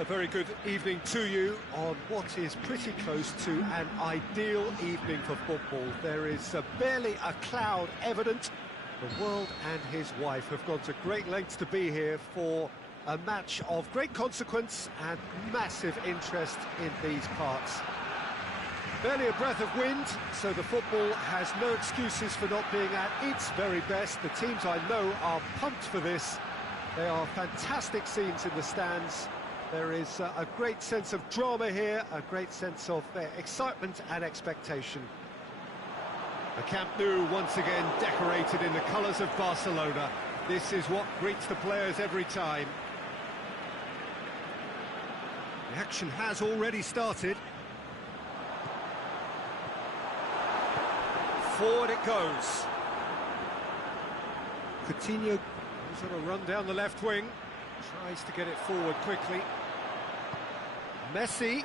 Well, a very good evening to you on what is pretty close to an ideal evening for football. There is barely a cloud evident. The world and his wife have gone to great lengths to be here for a match of great consequence and massive interest in these parts. Barely a breath of wind, so the football has no excuses for not being at its very best. The teams I know are pumped for this. They are fantastic scenes in the stands. There is a great sense of drama here, a great sense of excitement and expectation. The Camp Nou once again decorated in the colours of Barcelona. This is what greets the players every time. The action has already started. Forward it goes. Coutinho goes on a run down the left wing. Tries to get it forward quickly. Messi.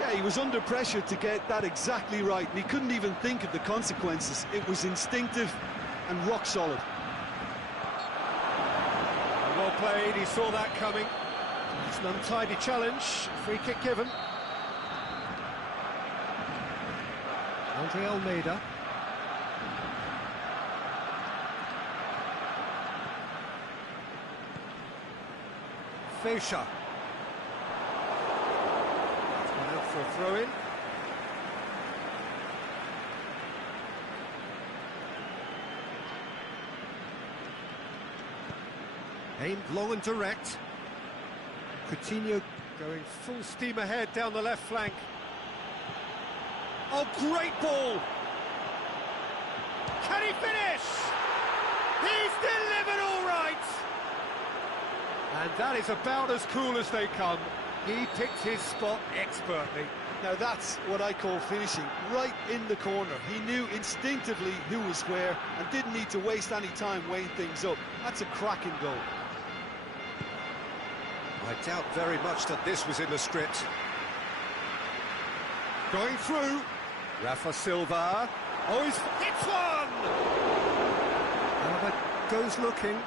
Yeah, he was under pressure to get that exactly right, and he couldn't even think of the consequences. It was instinctive and rock solid. Well played, he saw that coming. It's an untidy challenge, free kick given. Andre Almeida. Feisha. Out for a throw-in. Aimed long and direct. Coutinho going full steam ahead down the left flank. Oh, great ball! Can he finish? He's delivered all right! And that is about as cool as they come. He picked his spot expertly. Now that's what I call finishing, right in the corner. He knew instinctively who was where and didn't need to waste any time weighing things up. That's a cracking goal. I doubt very much that this was in the script. Going through. Rafa Silva. Oh, he's hits one! Alba goes looking.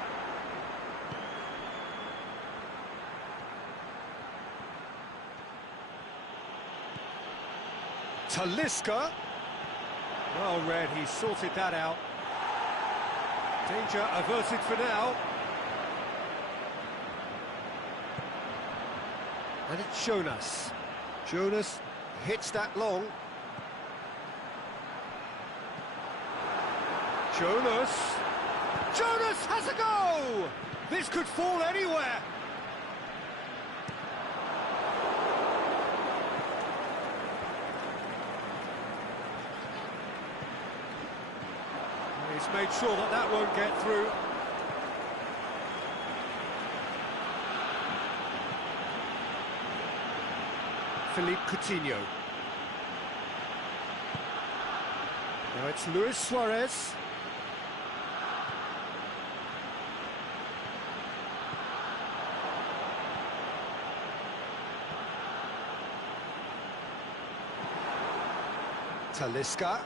Talisca. Well read, he sorted that out. Danger averted for now. And it's Jonas. Jonas hits that long. Jonas has a go! This could fall anywhere. He's made sure that that won't get through. Philippe Coutinho. Now it's Luis Suarez. Talisca.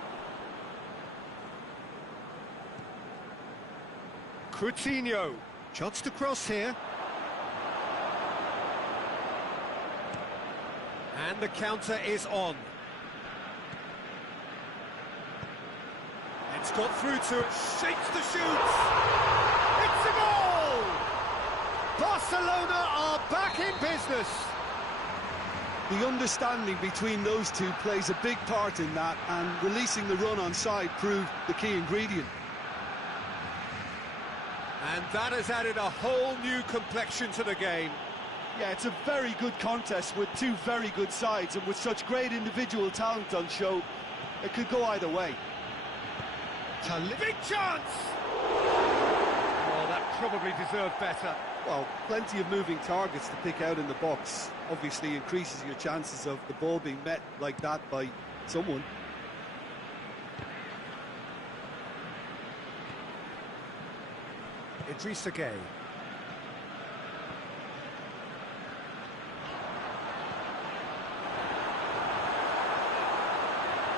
Coutinho. Chance to cross here. And the counter is on. It's got through to it, shakes the shoots. It's a goal! Barcelona are back in business. The understanding between those two plays a big part in that, and releasing the run on side proved the key ingredient. And that has added a whole new complexion to the game. Yeah, it's a very good contest with two very good sides, and with such great individual talent on show, it could go either way. Big chance! Oh, that probably deserved better. Well, plenty of moving targets to pick out in the box. Obviously increases your chances of the ball being met like that by someone. Idrissa Gueye.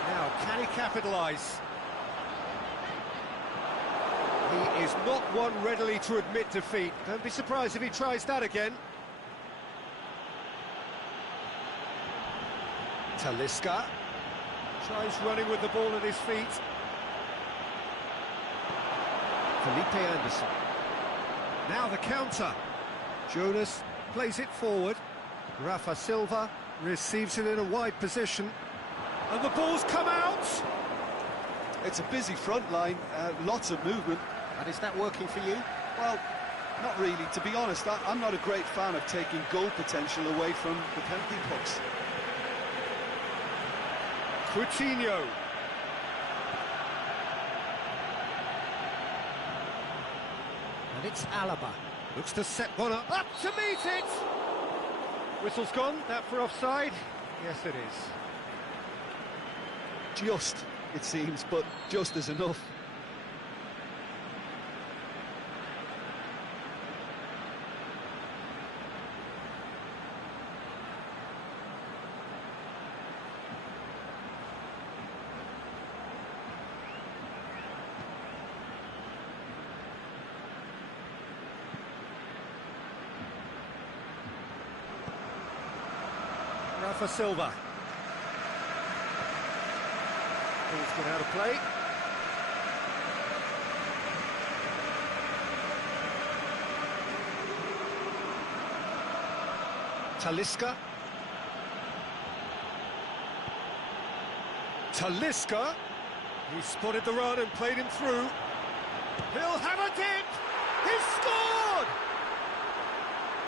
Now, can he capitalise? He is not one readily to admit defeat. Don't be surprised if he tries that again. Talisca tries running with the ball at his feet. Felipe Anderson. Now the counter. Jonas plays it forward. Rafa Silva receives it in a wide position. And the ball's come out! It's a busy front line, lots of movement. And is that working for you? Well, not really. To be honest, I'm not a great fan of taking goal potential away from the penalty box. Coutinho. And it's Alaba. Looks to set one up to meet it! Whistle's gone, that for offside? Yes, it is. Just, it seems, but just is enough. Rafa Silva. Ball's gone out of play. Talisca. Talisca. He spotted the run and played him through. He'll have a dip! He's scored!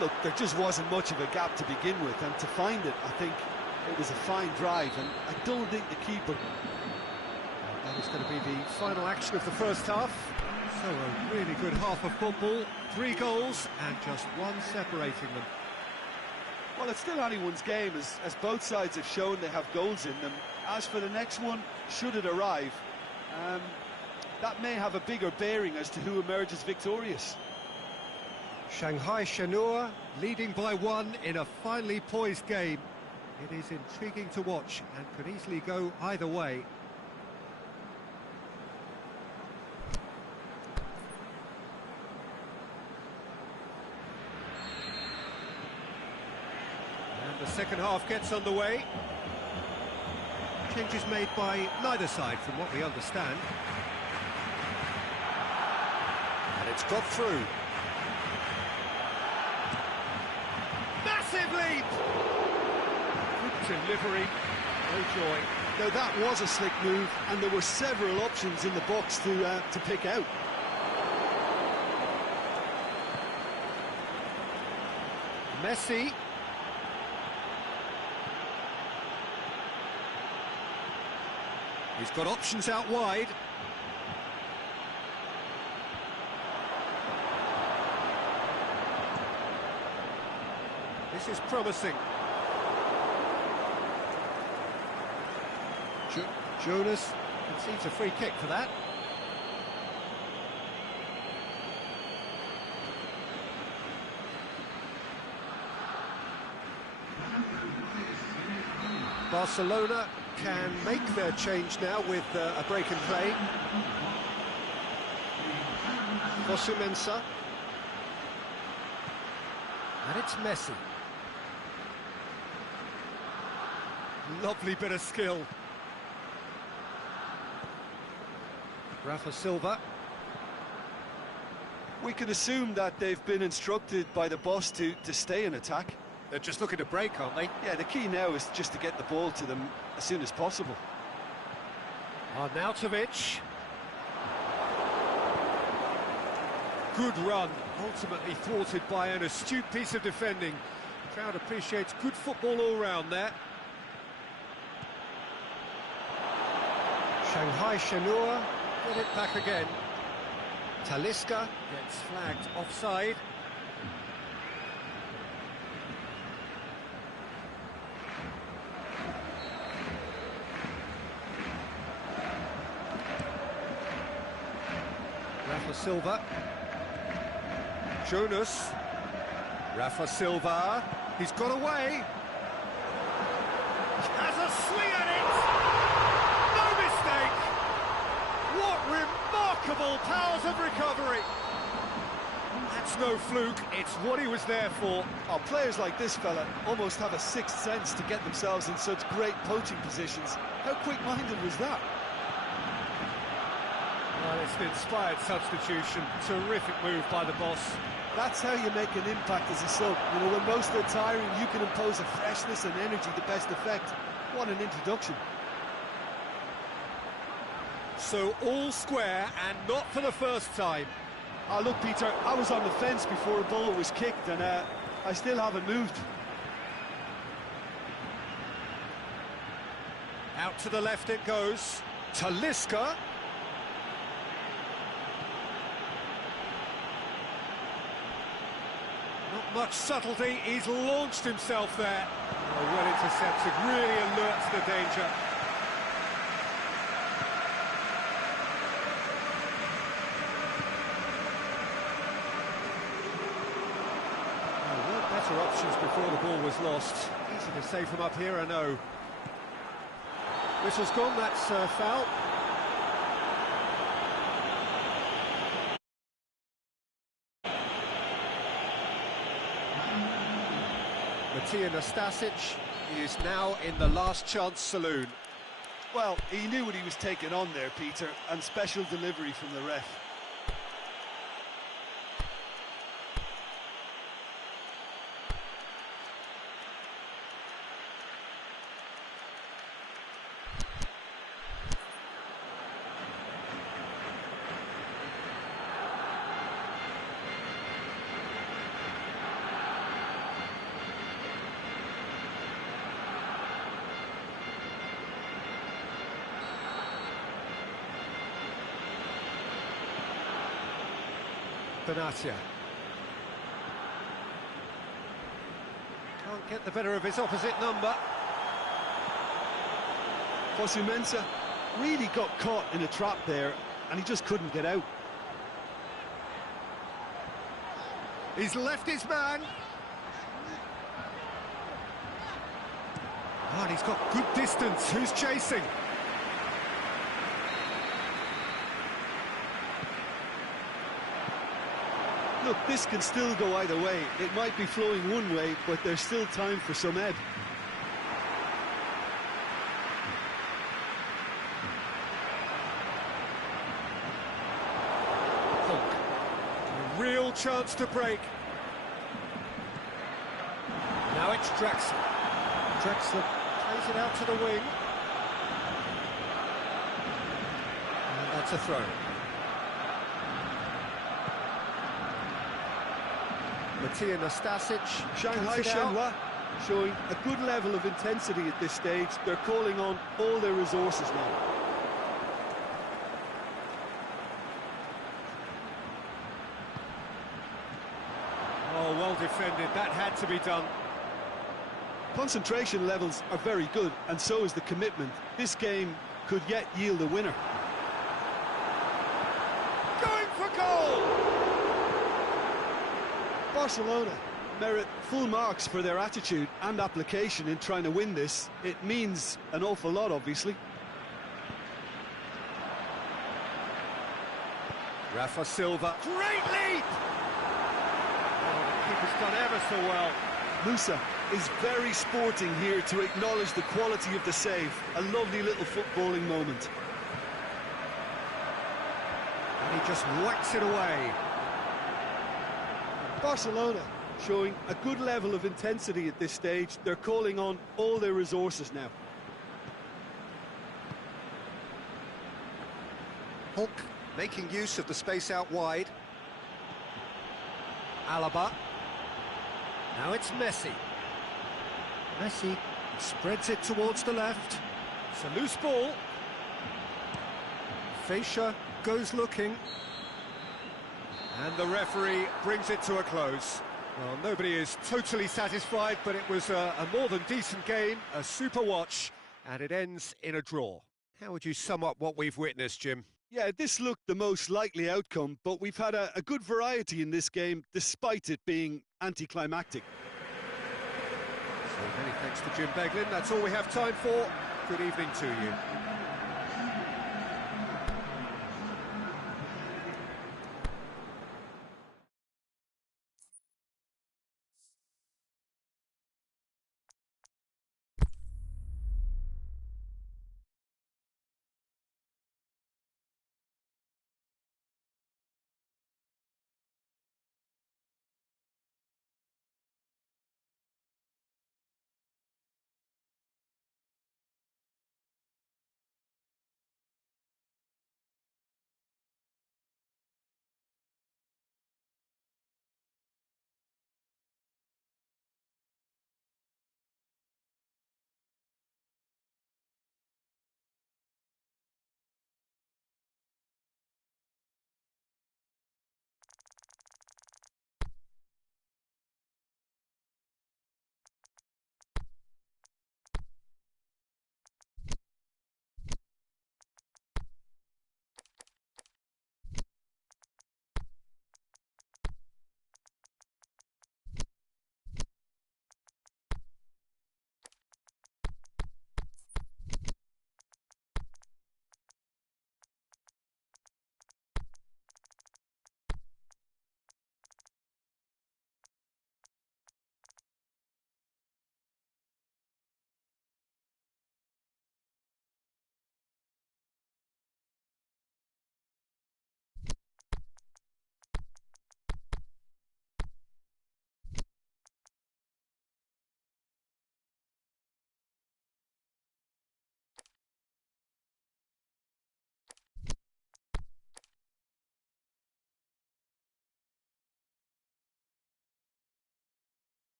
Look, there just wasn't much of a gap to begin with, and to find it, I think it was a fine drive, and I don't think the keeper... That is going to be the final action of the first half. So a really good half of football, 3 goals and just one separating them. Well, it's still anyone's game, as both sides have shown they have goals in them. As for the next one, should it arrive, that may have a bigger bearing as to who emerges victorious. Shanghai Shenhua leading by 1 in a finely poised game. It is intriguing to watch and could easily go either way. And the second half gets underway. Changes made by neither side from what we understand. And it's got through. Massive leap! Good delivery, no joy. Now that was a slick move, and there were several options in the box to pick out. Messi. He's got options out wide. This is promising. Jonas concedes a free kick for that. Barcelona can make their change now with a break in play. Fosu-Mensah. And it's Messi. Lovely bit of skill. Rafa Silva. We can assume that they've been instructed by the boss to stay in attack. They're just looking to break, aren't they? Yeah, the key now is just to get the ball to them as soon as possible. Arnautovic. Good run, ultimately thwarted by an astute piece of defending. The crowd appreciates good football all round there. Shanghai Shenhua get it back again. Talisca gets flagged offside. Rafa Silva. Jonas. Rafa Silva. He's got away. Has a swing at it. No mistake. What remarkable powers of recovery. That's no fluke, it's what he was there for. Oh, players like this fella almost have a sixth sense to get themselves in such great poaching positions. How quick-minded was that? Well, it's an inspired substitution. Terrific move by the boss. That's how you make an impact as a sub. You know, when most are tiring, you can impose a freshness and energy to best effect. What an introduction. So all square, and not for the first time. Oh, look, Peter, I was on the fence before a ball was kicked, and I still haven't moved. Out to the left it goes. Talisca. Not much subtlety, he's launched himself there. Oh, well intercepted, really alert to the danger. Better options before the ball was lost. Easy to say from up here, I know. Whistle's gone, that's foul. Matija Nastasic is now in the last chance saloon. Well, he knew what he was taking on there, Peter, and special delivery from the ref. Benatia. Can't get the better of his opposite number. Fosu-Mensah really got caught in a trap there, and he just couldn't get out. He's left his man. Oh, and he's got good distance. Who's chasing? Look, this can still go either way. It might be flowing one way, but there's still time for some ebb. Hulk. A real chance to break. Now it's Draxler. Draxler plays it out to the wing. And that's a throw. Matija Nastasic. Shanghai Shenhua showing a good level of intensity at this stage. They're calling on all their resources now. Oh, well defended. That had to be done. Concentration levels are very good, and so is the commitment. This game could yet yield a winner. Going for goal! Barcelona merit full marks for their attitude and application in trying to win this. It means an awful lot, obviously. Rafa Silva. Great leap! Oh, the keeper's done ever so well. Musa is very sporting here to acknowledge the quality of the save. A lovely little footballing moment. And he just whacks it away. Barcelona showing a good level of intensity at this stage. They're calling on all their resources now. Hulk making use of the space out wide. Alaba. Now it's Messi. Messi spreads it towards the left. It's a loose ball. Fascia goes looking. And the referee brings it to a close. Well, nobody is totally satisfied, but it was a more than decent game, a super watch, and it ends in a draw. How would you sum up what we've witnessed, Jim? Yeah, this looked the most likely outcome, but we've had a good variety in this game, despite it being anticlimactic. So many thanks to Jim Beglin. That's all we have time for. Good evening to you.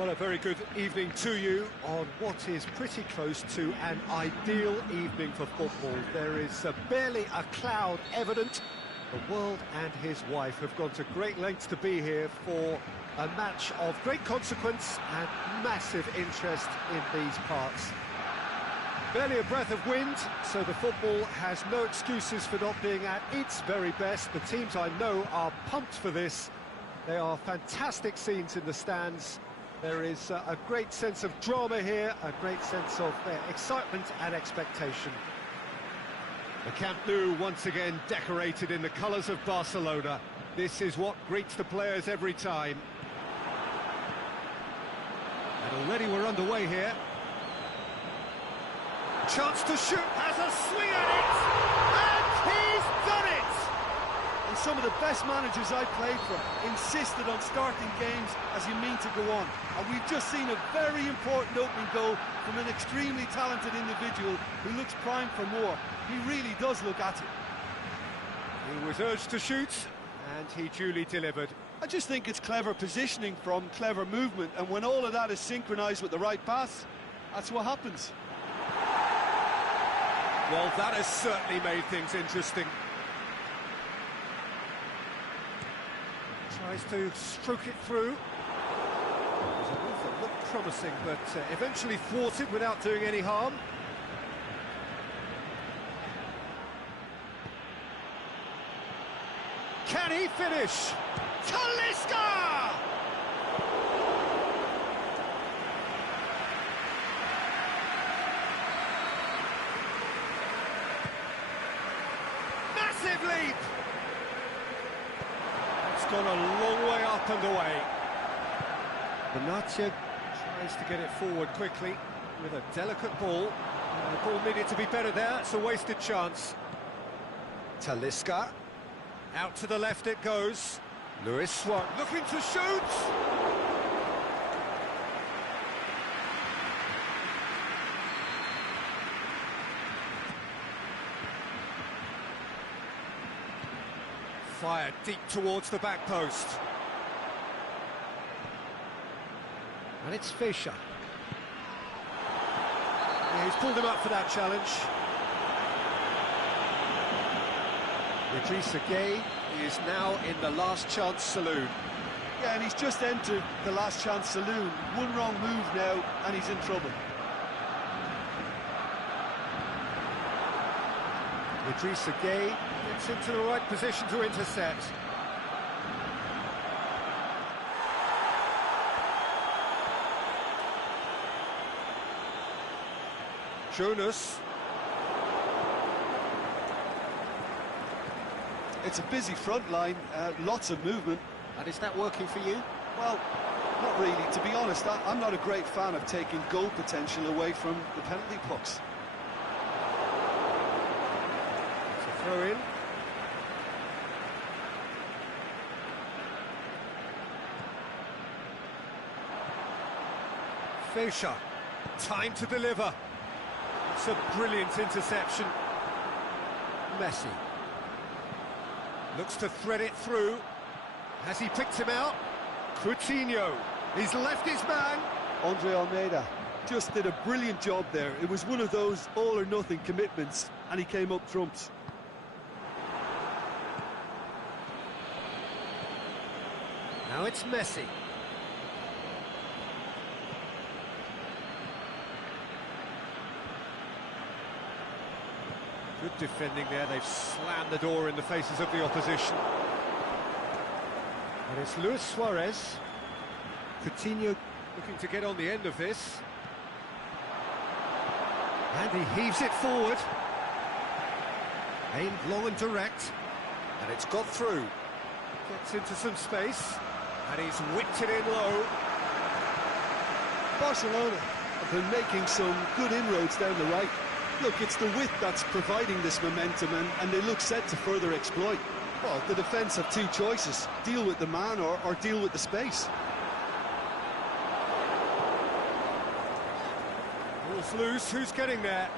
Well, a very good evening to you on what is pretty close to an ideal evening for football. There is barely a cloud evident. The world and his wife have gone to great lengths to be here for a match of great consequence and massive interest in these parts. Barely a breath of wind, so the football has no excuses for not being at its very best. The teams I know are pumped for this. They are fantastic scenes in the stands. There is a great sense of drama here, a great sense of excitement and expectation. The Camp Nou once again decorated in the colours of Barcelona. This is what greets the players every time. And already we're underway here. Chance to shoot, has a swing at it, and he's done it! And some of the best managers I played for insisted on starting games as you mean to go on. And we've just seen a very important opening goal from an extremely talented individual who looks primed for more. He really does look at it. He was urged to shoot, and he duly delivered. I just think it's clever positioning from clever movement, and when all of that is synchronised with the right pass, that's what happens. Well, that has certainly made things interesting. Tries to stroke it through. There's a move that looked promising, but eventually thwarted without doing any harm. Can he finish? Talisca! Massive leap! It's gone a long way up and away. Benatia tries to get it forward quickly with a delicate ball. The ball needed to be better there, it's a wasted chance. Talisca. Out to the left it goes. Luis Suarez looking to shoot! Fired deep towards the back post. And it's Fischer. Yeah, he's pulled him up for that challenge. Idrissa Gueye is now in the last chance saloon. Yeah, and he's just entered the last chance saloon. One wrong move now, and he's in trouble. Idrissa Gueye gets into the right position to intercept. Jonas. It's a busy front line, lots of movement. And is that working for you? Well, not really. To be honest, I'm not a great fan of taking goal potential away from the penalty box. It's a throw in. Fischer, time to deliver. It's a brilliant interception. Messi. Looks to thread it through. Has he picked him out? Coutinho. He's left his man. Andre Almeida just did a brilliant job there. It was one of those all-or-nothing commitments, and he came up trumps. Now it's Messi. Good defending there. They've slammed the door in the faces of the opposition. And it's Luis Suarez. Coutinho looking to get on the end of this. And he heaves it forward. Aimed long and direct. And it's got through. Gets into some space. And he's whipped it in low. Barcelona have been making some good inroads down the right. Look, it's the width that's providing this momentum, and they look set to further exploit. Well, the defence have two choices: deal with the man or deal with the space. Ball's loose, who's getting there?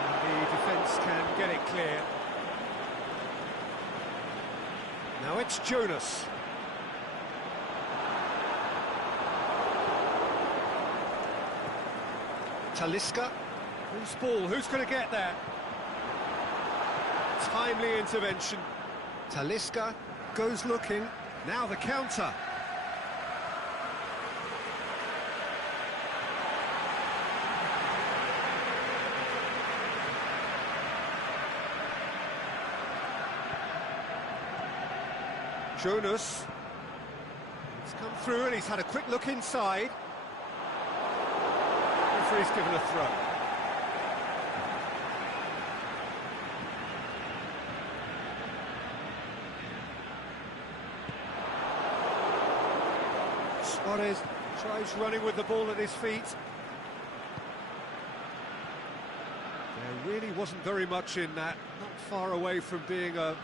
And the defence can get it clear. Now it's Jonas. Talisca. Who's ball? Who's going to get there? Timely intervention. Talisca goes looking. Now the counter. Jonas. He's come through and he's had a quick look inside. Referee's given a throw. Suarez tries running with the ball at his feet. There really wasn't very much in that, not far away from being a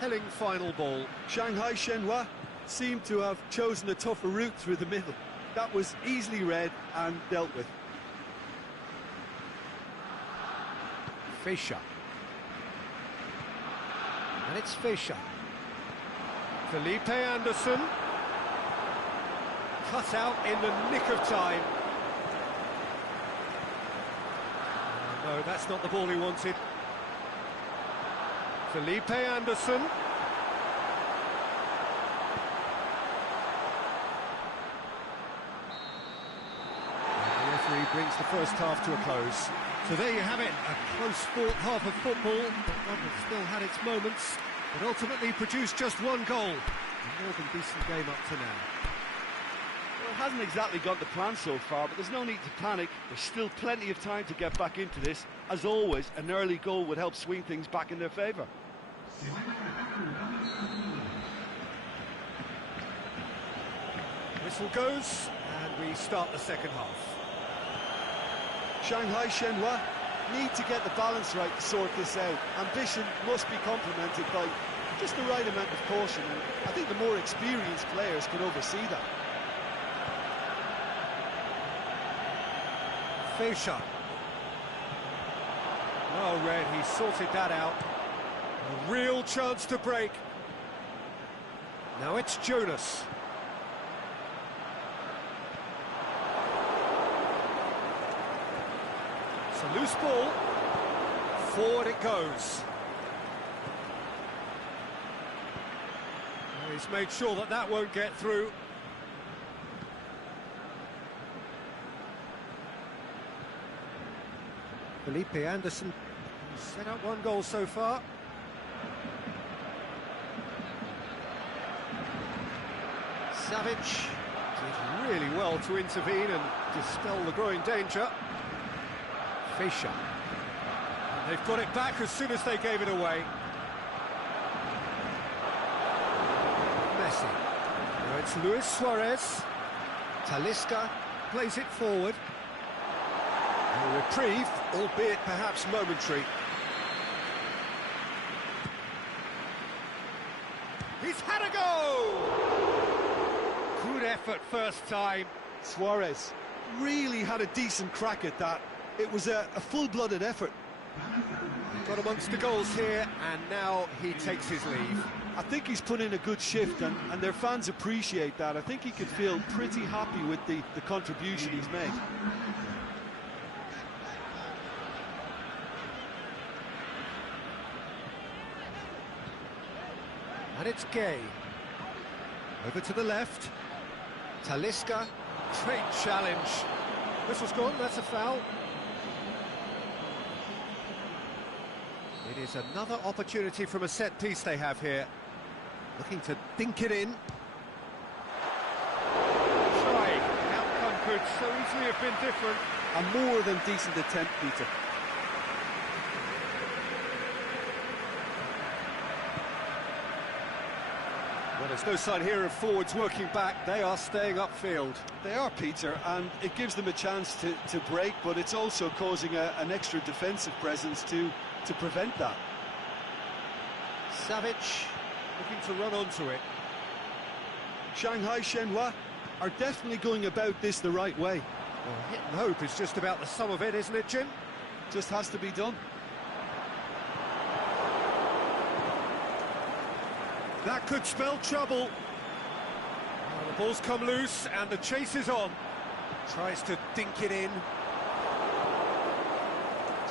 telling final ball. Shanghai Shenhua seemed to have chosen a tougher route through the middle. That was easily read and dealt with. Fischer. And it's Fischer. Felipe Anderson. Cut out in the nick of time. No, that's not the ball he wanted. Felipe Anderson. And the referee brings the first half to a close. So there you have it, a close-fought half of football, but one that still had its moments, but ultimately produced just one goal. A more than decent game up to now. Well, it hasn't exactly got the plan so far, but there's no need to panic. There's still plenty of time to get back into this. As always, an early goal would help swing things back in their favour. Whistle goes, and we start the second half. Shanghai Shenhua need to get the balance right to sort this out. Ambition must be complemented by just the right amount of caution, and I think the more experienced players can oversee that. Fischer. Well read, he sorted that out. A real chance to break. Now it's Jonas. It's a loose ball. Forward it goes. Well, he's made sure that that won't get through. Felipe Anderson set up one goal so far. Savic did really well to intervene and dispel the growing danger. Fischer. And they've got it back as soon as they gave it away. Messi. Now it's Luis Suarez. Talisca plays it forward. A reprieve, albeit perhaps momentary. He's had a go! Good effort first time. Suarez really had a decent crack at that. It was a full-blooded effort. Got amongst the goals here, and now he takes his leave. I think he's put in a good shift, and their fans appreciate that. I think he could feel pretty happy with the contribution he's made. And it's Gay. Over to the left. Talisca. Great challenge. Whistle's gone, that's a foul. It is another opportunity from a set piece they have here. Looking to dink it in. Trying. The outcome could so easily have been different. A more than decent attempt, Peter. Well, there's no sign here of forwards working back. They are staying upfield. They are, Peter, and it gives them a chance to break, but it's also causing an extra defensive presence to prevent that. Savic looking to run onto it. Shanghai Shenhua are definitely going about this the right way. Well, hit and hope is just about the sum of it, isn't it, Jim? Just has to be done. That could spell trouble. Well, the ball's come loose and the chase is on. Tries to dink it in.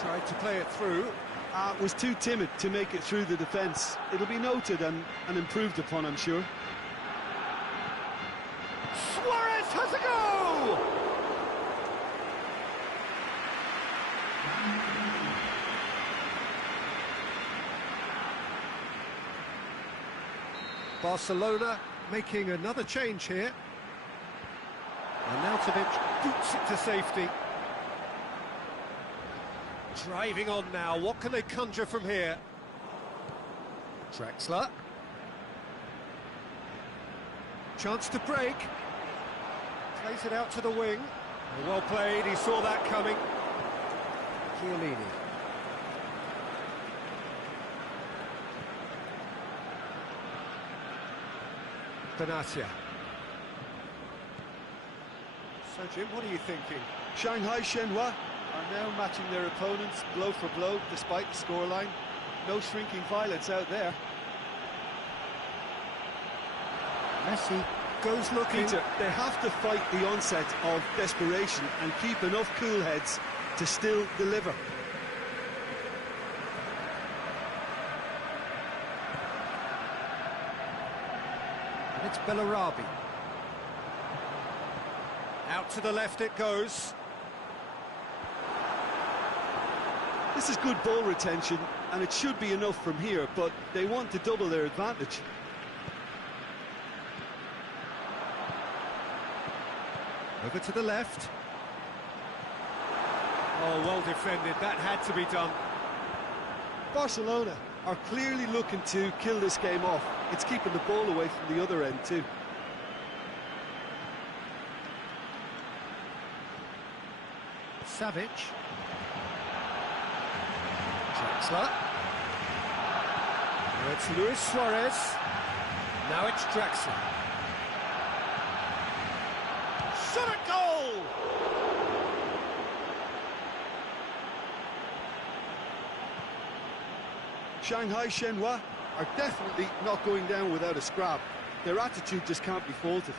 Tried to play it through. Was too timid to make it through the defence. It'll be noted and improved upon, I'm sure. Suarez has a go! Barcelona making another change here. Arnautovic boots it to safety. Driving on now, what can they conjure from here? Drexler. Chance to break. Plays it out to the wing. Well played, he saw that coming. Chiellini. Benatia. So, Jim, what are you thinking? Shanghai Shenhua are now matching their opponents blow for blow despite the scoreline. No shrinking violence out there. Messi goes looking. Peter, they have to fight the onset of desperation and keep enough cool heads to still deliver. And it's Bellarabi. Out to the left it goes. This is good ball retention, and it should be enough from here, but they want to double their advantage. Over to the left. Oh, well defended. That had to be done. Barcelona are clearly looking to kill this game off. It's keeping the ball away from the other end too. Savic. Drexler. Now it's Luis Suarez. Now it's Drexler. Shot at goal! Shanghai Shenhua are definitely not going down without a scrap. Their attitude just can't be faulted.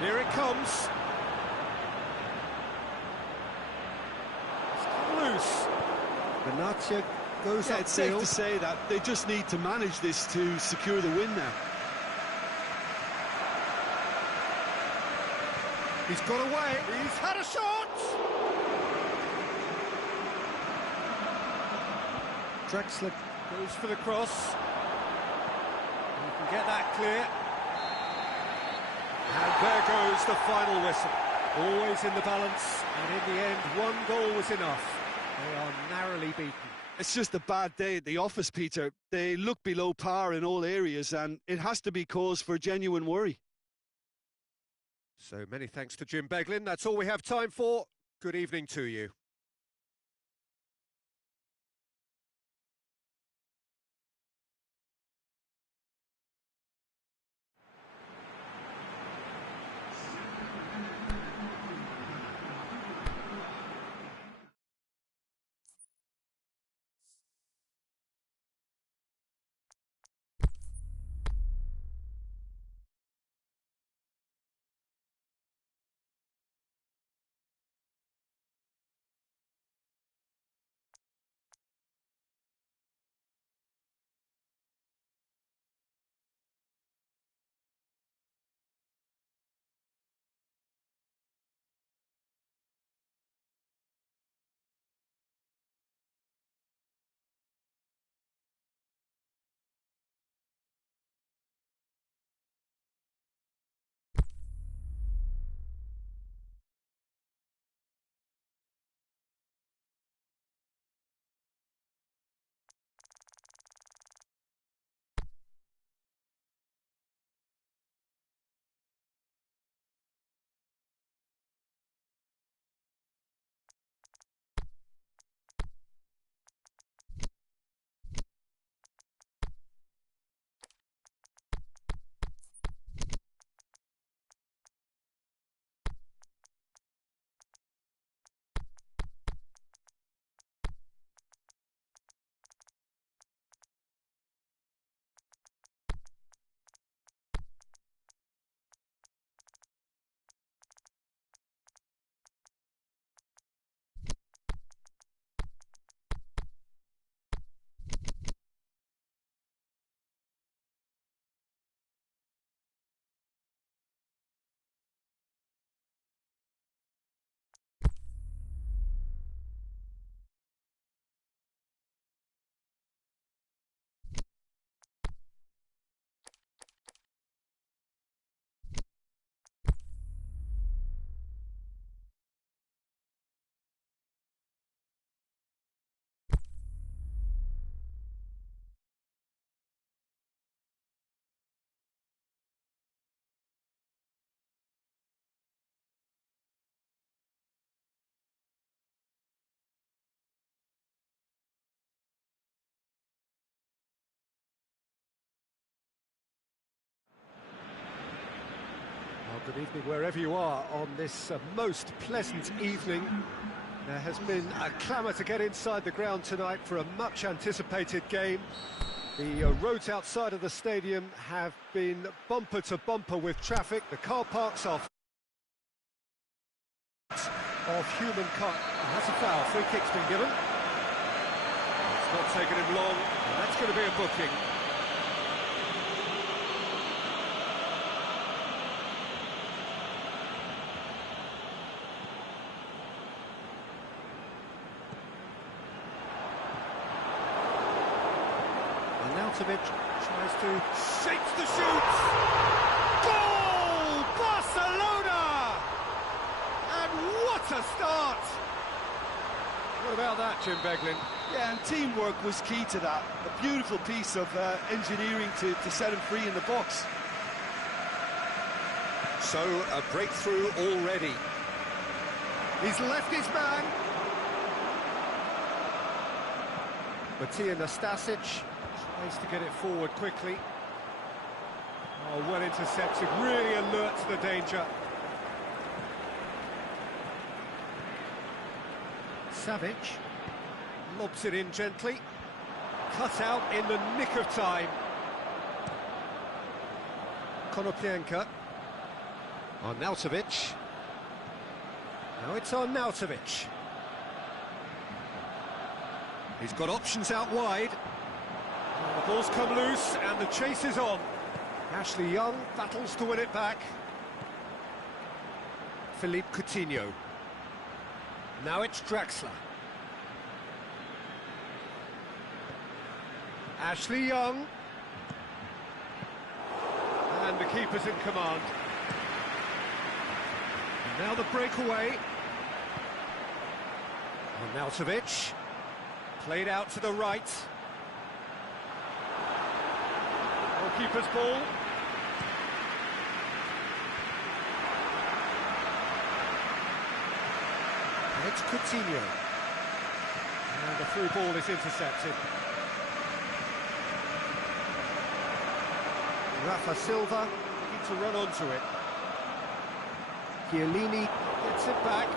Here it comes. It's come loose. Benatia goes up. It's safe to say that they just need to manage this to secure the win now. He's got away. He's had a shot. Drexler goes for the cross. You can get that clear. And there goes the final whistle. Always in the balance, and in the end, one goal was enough. They are narrowly beaten. It's just a bad day at the office, Peter. They look below par in all areas, and it has to be cause for genuine worry. So many thanks to Jim Beglin. That's all we have time for. Good evening to you. Good evening wherever you are on this most pleasant evening. There has been a clamour to get inside the ground tonight for a much anticipated game. The roads outside of the stadium have been bumper to bumper with traffic. The car parks are of humankind. That's a foul. Free kick's been given. It's not taken him long. That's going to be a booking. Arnautovic tries to shapes the shoots. Goal! Barcelona! And what a start! What about that, Jim Beglin? Yeah, and teamwork was key to that. A beautiful piece of engineering to set him free in the box. So, a breakthrough already. He's left his man. Matija Nastasic tries to get it forward quickly. Oh, well intercepted, really alert to the danger. Savic lobs it in gently. Cut out in the nick of time. Konoplyanka. Arnautovic. Now it's Arnautovic. He's got options out wide. The ball's come loose and the chase is on. Ashley Young battles to win it back. Philippe Coutinho. Now it's Draxler. Ashley Young. And the keeper's in command. And now the breakaway. Arnautovic. Played out to the right. Goalkeeper's ball. And it's Coutinho. And the through ball is intercepted. Rafa Silva looking to run onto it. Chiellini gets it back.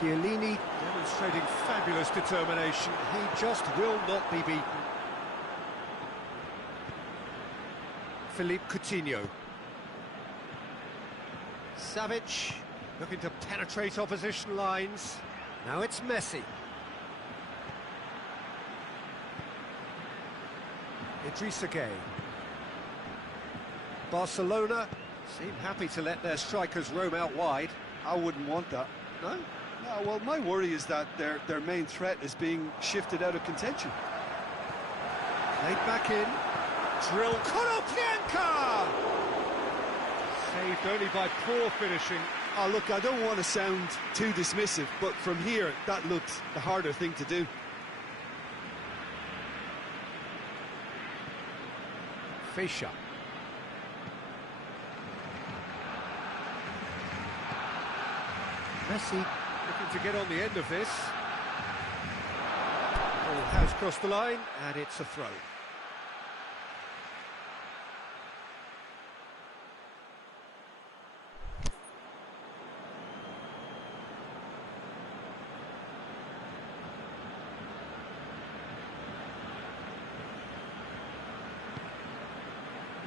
Chiellini demonstrating fabulous determination. He just will not be beaten. Philippe Coutinho. Savic looking to penetrate opposition lines. Now it's Messi. Idrissa Gueye. Barcelona seem happy to let their strikers roam out wide. I wouldn't want that. No? No, well, my worry is that their main threat is being shifted out of contention. Played back in. Drill. Konoplyanka! Saved only by poor finishing. Oh, look, I don't want to sound too dismissive, but from here, that looked the harder thing to do. Fischer. Messi looking to get on the end of this. Ball has crossed the line, and it's a throw.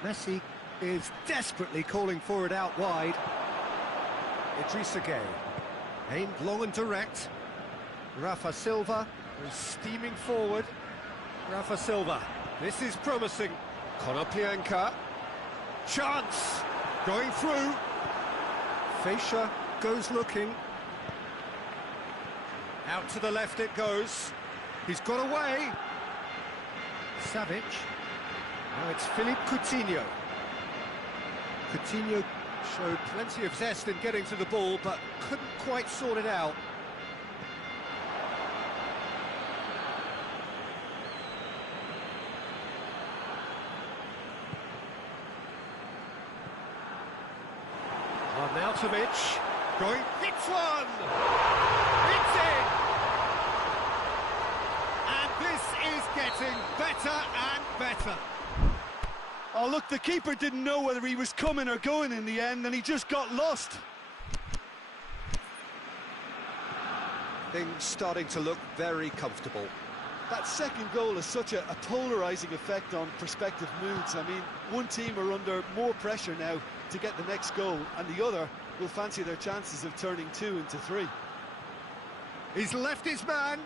Messi is desperately calling for it out wide. Idrissa Gueye. Aimed long and direct. Rafa Silva is steaming forward. Rafa Silva. This is promising. Konoplyanka. Chance. Going through. Fischer goes looking. Out to the left it goes. He's got away. Savic. Now it's Philippe Coutinho. Coutinho showed plenty of zest in getting to the ball, but couldn't quite sort it out. Arnautovic going, hits one! It's in! And this is getting better and better. Oh, look, the keeper didn't know whether he was coming or going in the end, and he just got lost. Things starting to look very comfortable. That second goal has such a polarising effect on prospective moods. I mean, one team are under more pressure now to get the next goal, and the other will fancy their chances of turning 2 into 3. He's left his man.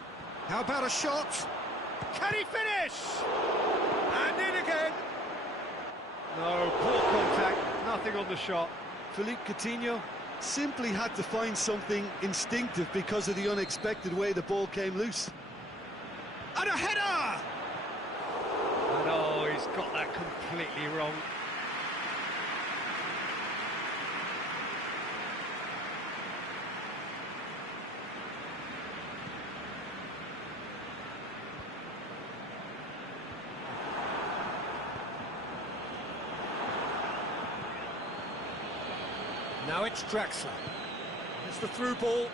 How about a shot? Can he finish? And in again. No, poor contact, nothing on the shot. Philippe Coutinho simply had to find something instinctive because of the unexpected way the ball came loose. And a header! And oh, he's got that completely wrong. Now it's Draxler. It's the through ball.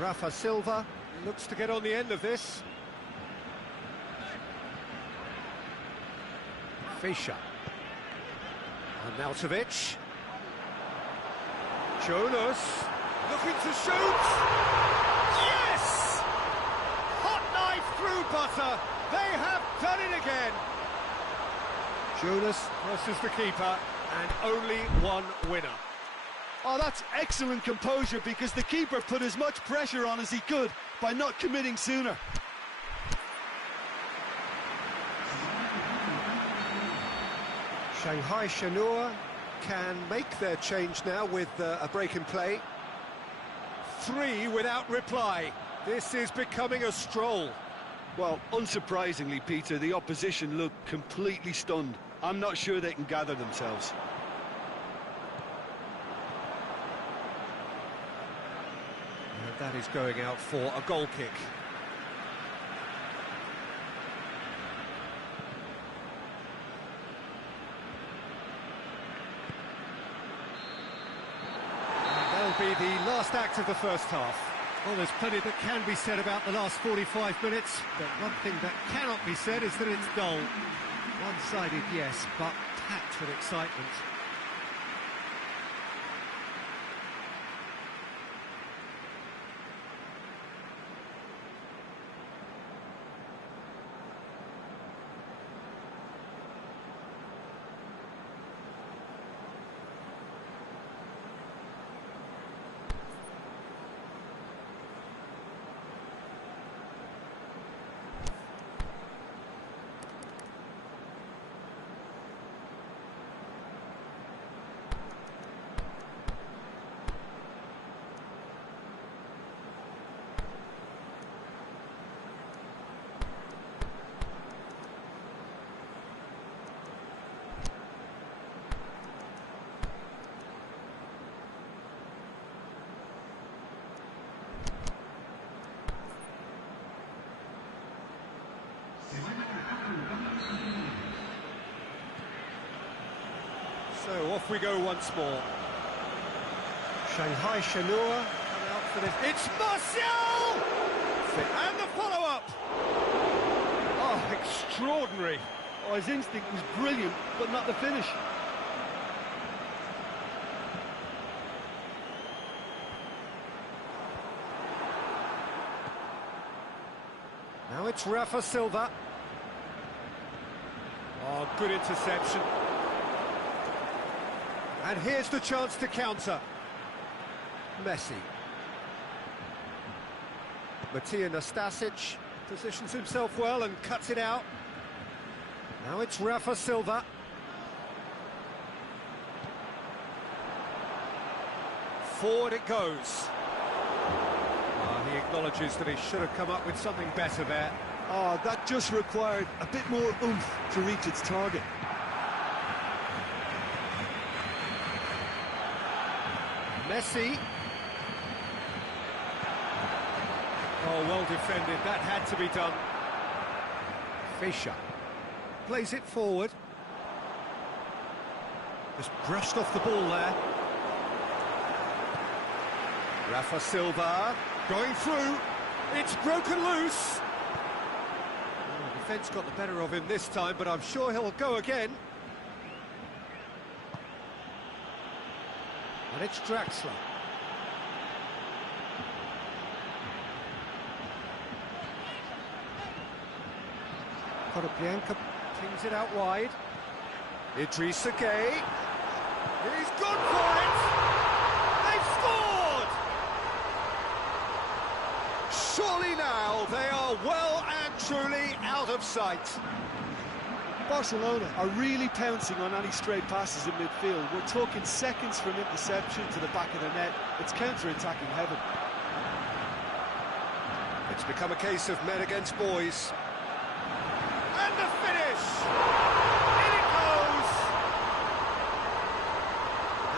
Rafa Silva looks to get on the end of this. Fischer. Arnautovic. Jonas looking to shoot. Yes! Hot knife through butter. They have done it again. Jonas versus the keeper, and only one winner. Oh, that's excellent composure, because the keeper put as much pressure on as he could by not committing sooner. Shanghai Shenhua can make their change now with a break in play. 3 without reply. This is becoming a stroll. Well, unsurprisingly, Peter, the opposition look completely stunned. I'm not sure they can gather themselves. And that is going out for a goal kick. And that'll be the last act of the first half. Well, there's plenty that can be said about the last 45 minutes, but one thing that cannot be said is that it's dull. One-sided, yes, but packed with excitement. So off we go once more. Shanghai Shenhua coming out for this. It's Martial! And the follow-up! Oh, extraordinary. Oh, his instinct was brilliant, but not the finish. Now it's Rafa Silva. Oh, good interception. And here's the chance to counter. Messi. Matija Nastasic positions himself well and cuts it out. Now it's Rafa Silva. Forward it goes. He acknowledges that he should have come up with something better there. Oh, that just required a bit more oomph to reach its target. Messi. Oh, well defended. That had to be done. Fischer plays it forward. Just brushed off the ball there. Rafa Silva going through. It's broken loose. Oh, Defence got the better of him this time, but I'm sure he'll go again. And it's Draxler. Konoplyanka pings it out wide. Idrissa Gueye. He's gone for it! They've scored! Surely now they are well and truly out of sight. Barcelona are really pouncing on any stray passes in midfield. We're talking seconds from interception to the back of the net. It's counter-attacking heaven. It's become a case of men against boys. And the finish! In it goes!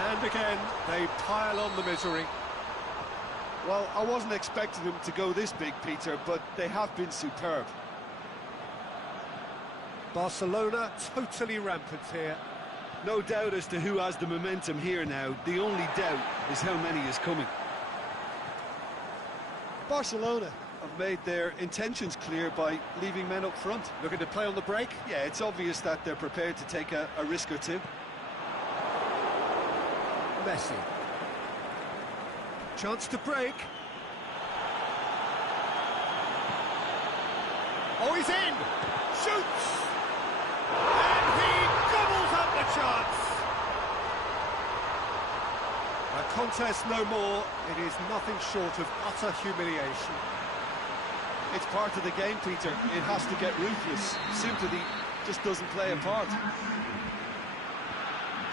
And again, they pile on the misery. Well, I wasn't expecting them to go this big, Peter, but they have been superb. Barcelona totally rampant here. No doubt as to who has the momentum here now. The only doubt is how many is coming. Barcelona have made their intentions clear by leaving men up front. Looking to play on the break? Yeah, it's obvious that they're prepared to take a risk or two. Messi. Chance to break. Oh, he's in! Shoots! And he gobbles up the chance! A contest no more. It is nothing short of utter humiliation. It's part of the game, Peter. It has to get ruthless. Sympathy just doesn't play a part.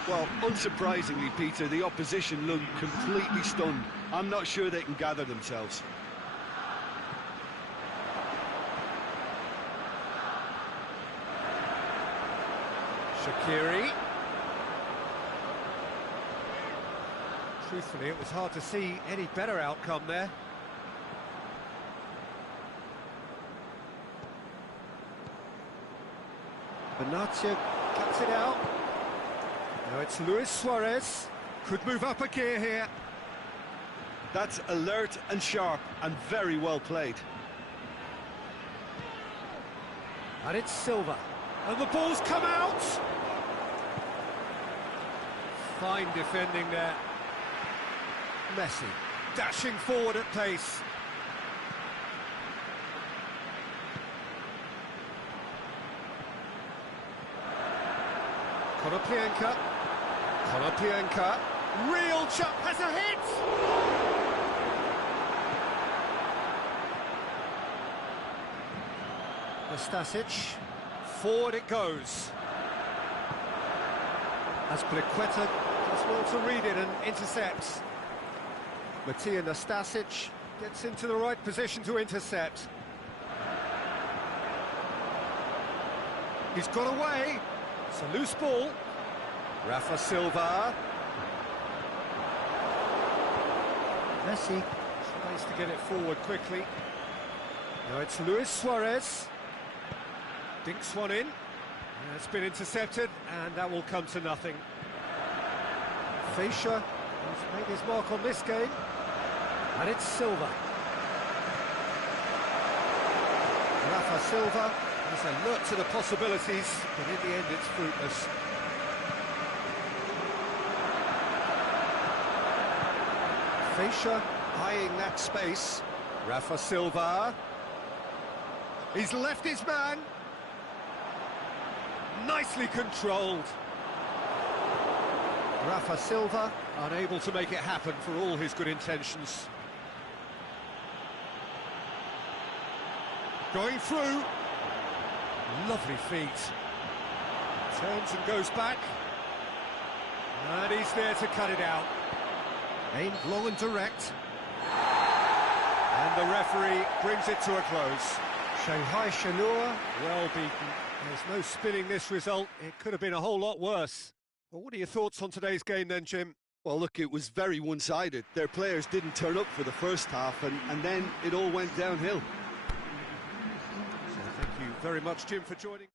Well, unsurprisingly, Peter, the opposition look completely stunned. I'm not sure they can gather themselves. Shaqiri. Truthfully, it was hard to see any better outcome there. Benatia cuts it out. Now it's Luis Suarez. Could move up a gear here. That's alert and sharp and very well played. And it's Silva. And the ball's come out! Fine defending there. Messi dashing forward at pace. Konoplyanka. Konoplyanka. Real chop has a hit! Nastasic. Forward it goes. Azpilicueta does well to read it and intercepts. Matija Nastasic gets into the right position to intercept. He's got away. It's a loose ball. Rafa Silva. Messi tries to get it forward quickly. Now it's Luis Suarez. Dinks one in. It's been intercepted, and that will come to nothing. Fischer has made his mark on this game. And it's Silva. Rafa Silva is alert to the possibilities, but in the end it's fruitless. Fischer eyeing that space. Rafa Silva. He's left his man. Nicely controlled. Rafa Silva unable to make it happen for all his good intentions. Going through. Lovely feet. Turns and goes back. And he's there to cut it out. Aimed long and direct. And the referee brings it to a close. Shanghai Shenhua, well beaten. There's no spinning this result. It could have been a whole lot worse. Well, what are your thoughts on today's game then, Jim? Well, look, it was very one-sided. Their players didn't turn up for the first half, and then it all went downhill. So thank you very much, Jim, for joining.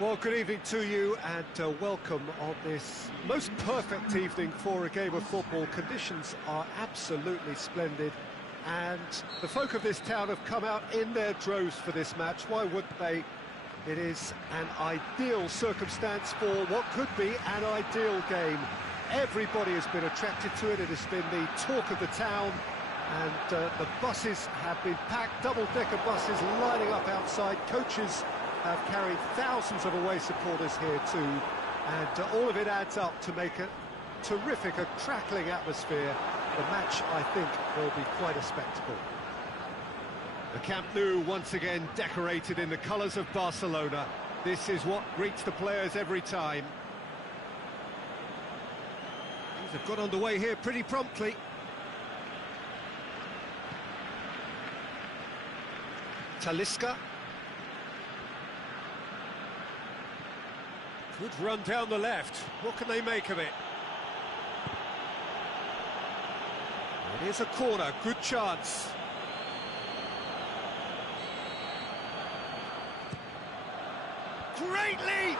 Well, good evening to you and welcome on this most perfect evening for a game of football. Conditions are absolutely splendid and the folk of this town have come out in their droves for this match. Why wouldn't they? It is an ideal circumstance for what could be an ideal game. Everybody has been attracted to it. It has been the talk of the town and the buses have been packed, double-decker buses lining up outside. Coaches have carried thousands of away supporters here too, and all of it adds up to make a terrific, a crackling atmosphere. The match, I think, will be quite a spectacle. The Camp Nou once again decorated in the colours of Barcelona. This is what greets the players every time. Things have got underway here pretty promptly. Talisca. Good run down the left. What can they make of it? It is a corner, good chance. Great leap!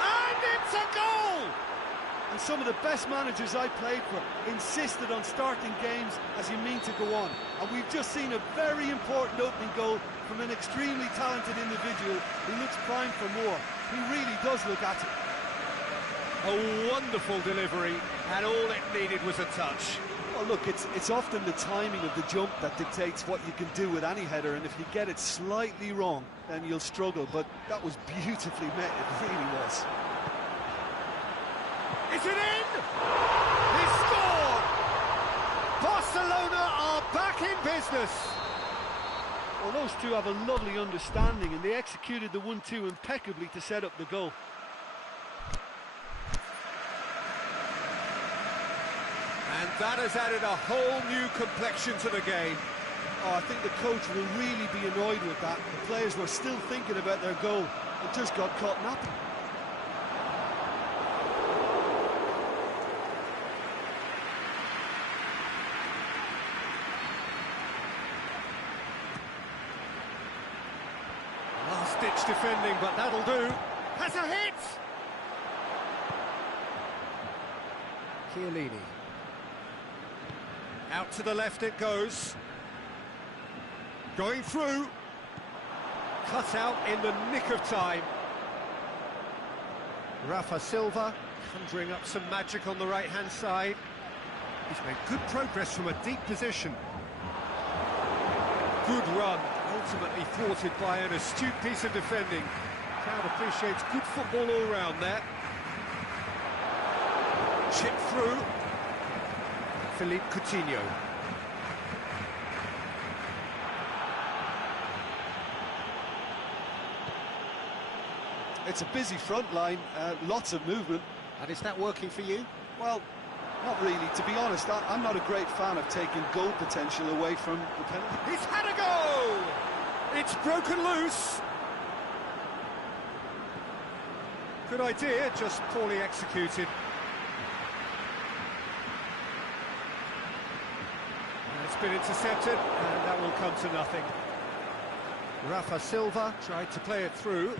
And it's a goal! And some of the best managers I played for insisted on starting games as you mean to go on. And we've just seen a very important opening goal from an extremely talented individual who looks primed for more. He really does look at it. A wonderful delivery, and all it needed was a touch. Well, look, it's often the timing of the jump that dictates what you can do with any header, and if you get it slightly wrong, then you'll struggle. But that was beautifully met, it really was. Is it in? He scored! Barcelona are back in business. Well, those two have a lovely understanding, and they executed the 1-2 impeccably to set up the goal. And that has added a whole new complexion to the game. Oh, I think the coach will really be annoyed with that. The players were still thinking about their goal. It just got caught napping. Last-ditch defending, but that'll do. Has a hit! Chiellini. Out to the left it goes. Going through. Cut out in the nick of time. Rafa Silva conjuring up some magic on the right-hand side. He's made good progress from a deep position. Good run, ultimately thwarted by an astute piece of defending. Crowd appreciates good football all round there. Chip through. Philippe Coutinho. It's a busy front line, lots of movement. And is that working for you? Well, not really. To be honest, I'm not a great fan of taking goal potential away from the penalty. He's had a go! It's broken loose. Good idea, just poorly executed. It's been intercepted, and that will come to nothing. Rafa Silva tried to play it through.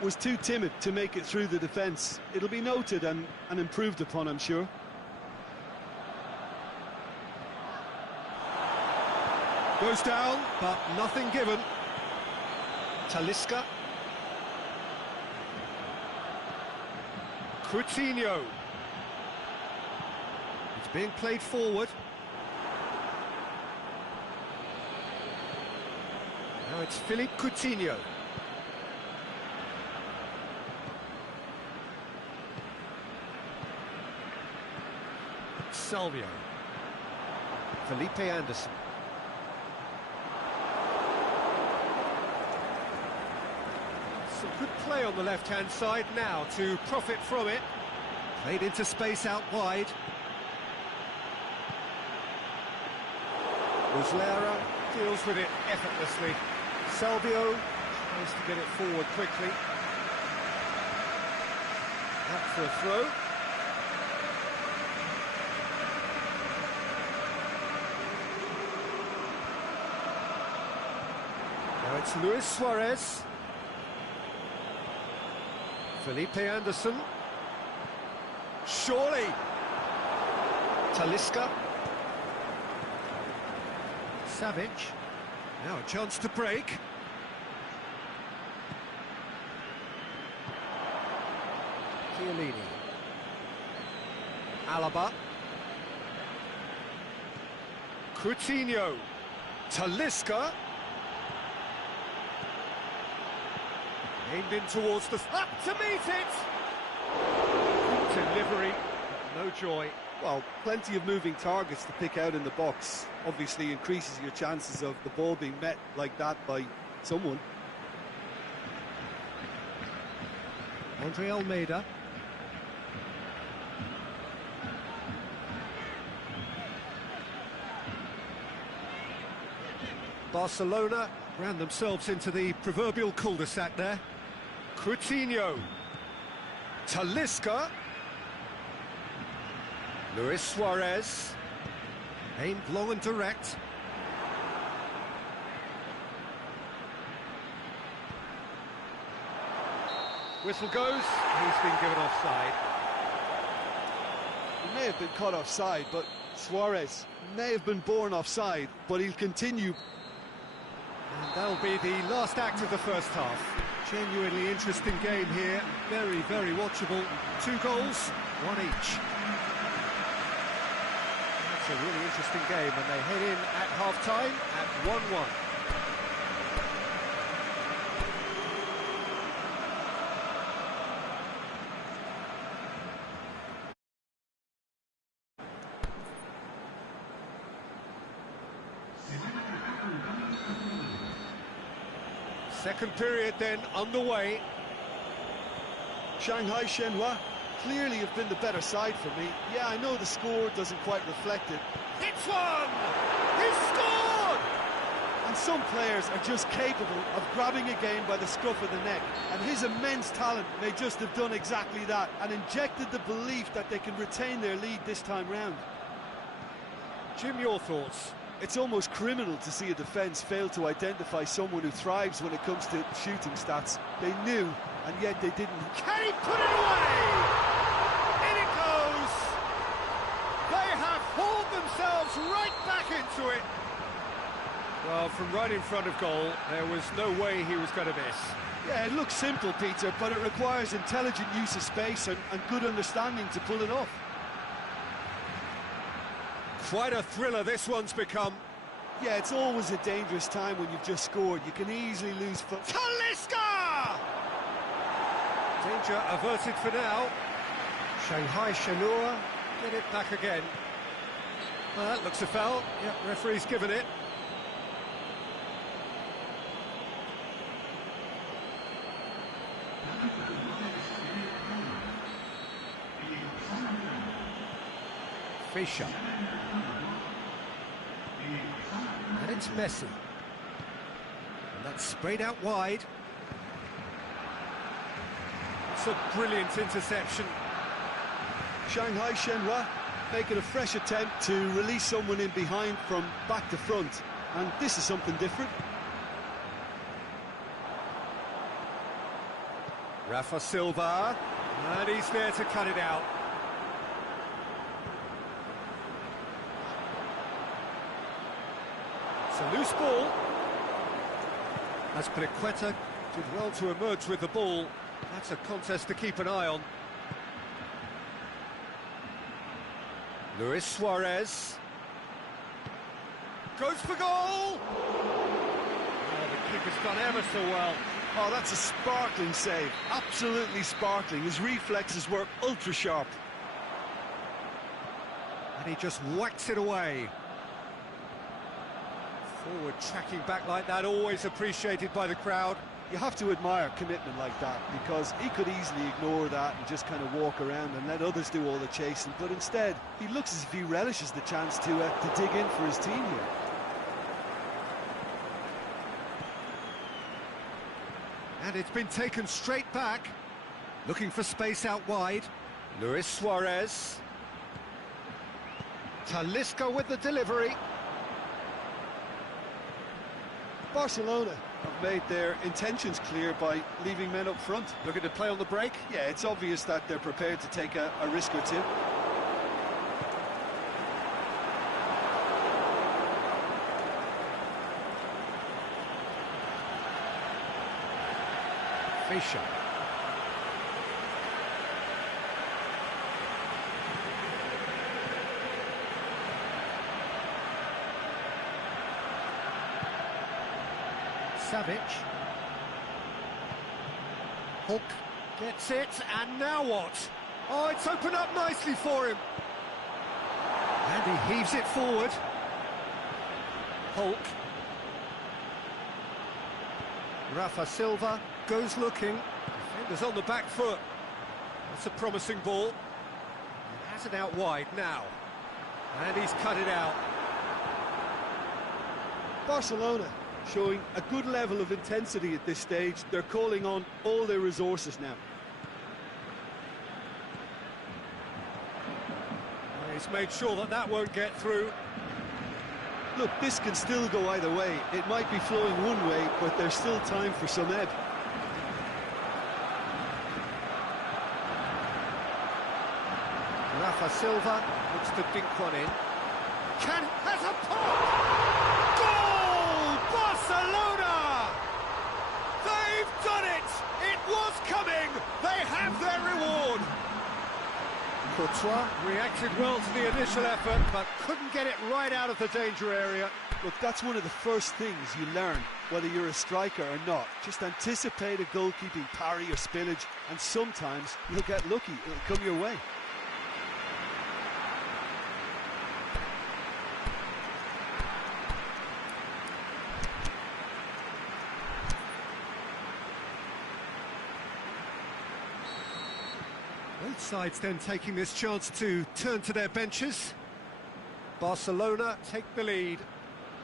Was too timid to make it through the defence. It'll be noted and improved upon, I'm sure. Goes down, but nothing given. Talisca. Coutinho. It's being played forward. Now it's Philippe Coutinho. Salvio. Felipe Anderson. Some good play on the left-hand side now to profit from it. Played into space out wide. Muslera deals with it effortlessly. Salvio tries to get it forward quickly. Up for a throw. Now it's Luis Suarez. Felipe Anderson. Surely. Talisca. Savic. Now a chance to break. Chiellini. Alaba. Coutinho. Talisca. Aimed in towards the... Up to meet it! Delivery, no joy. Well, plenty of moving targets to pick out in the box. Obviously increases your chances of the ball being met like that by someone. Andre Almeida. Barcelona ran themselves into the proverbial cul-de-sac there. Coutinho. Talisca. Luis Suarez. Aimed long and direct. Whistle goes. He's been given offside. He may have been caught offside, but Suarez may have been born offside, but he'll continue. And that'll be the last act of the first half. Genuinely interesting game here. Very, very watchable. 2 goals, 1 each. That's a really interesting game, and they head in at half-time at 1-1. Second period then underway. Shanghai Shenhua clearly have been the better side for me. Yeah, I know the score doesn't quite reflect it. It's one! He's scored! And some players are just capable of grabbing a game by the scruff of the neck. And his immense talent may just have done exactly that and injected the belief that they can retain their lead this time round. Jim, your thoughts? It's almost criminal to see a defence fail to identify someone who thrives when it comes to shooting stats. They knew, and yet they didn't. Can he put it away? In it goes! They have hauled themselves right back into it. Well, from right in front of goal, there was no way he was going to miss. Yeah, it looks simple, Peter, but it requires intelligent use of space and good understanding to pull it off. Quite a thriller this one's become. Yeah, it's always a dangerous time when you've just scored. You can easily lose foot. Talisca! Danger averted for now. Shanghai Shenhua get it back again. Well, that looks a foul. Yep, referee's given it. Fischer. And it's Messi. And that's sprayed out wide. It's a brilliant interception. Shanghai Shenhua making a fresh attempt to release someone in behind from back to front. And this is something different. Rafa Silva. And he's there to cut it out. It's a loose ball. As Plequeta did well to emerge with the ball. That's a contest to keep an eye on. Luis Suarez. Goes for goal! Oh, the keeper's done ever so well. Oh, that's a sparkling save. Absolutely sparkling. His reflexes were ultra sharp. And he just whacks it away. Forward tracking back like that, always appreciated by the crowd. You have to admire commitment like that, because he could easily ignore that and just kind of walk around and let others do all the chasing, but instead he looks as if he relishes the chance to dig in for his team here. And it's been taken straight back, looking for space out wide. Luis Suarez. Talisca with the delivery. Barcelona have made their intentions clear by leaving men up front. Looking to play on the break. Yeah, it's obvious that they're prepared to take a risk or two. Fischer. Savic. Hulk gets it, and now what? Oh, it's opened up nicely for him. And he heaves it forward. Hulk. Rafa Silva goes looking. Defenders on the back foot. That's a promising ball. He has it out wide now. And he's cut it out. Barcelona showing a good level of intensity at this stage. They're calling on all their resources now. He's made sure that that won't get through. Look, this can still go either way. It might be flowing one way, but there's still time for some ebb. Rafa Silva looks to dink one in. Has a pop! Goal! Barcelona! They've done it! It was coming! They have their reward! Courtois reacted well to the initial effort, but couldn't get it right out of the danger area. Look, that's one of the first things you learn, whether you're a striker or not. Just anticipate a goalkeeping parry or spillage, and sometimes you'll get lucky. It'll come your way. Both sides then taking this chance to turn to their benches. Barcelona take the lead.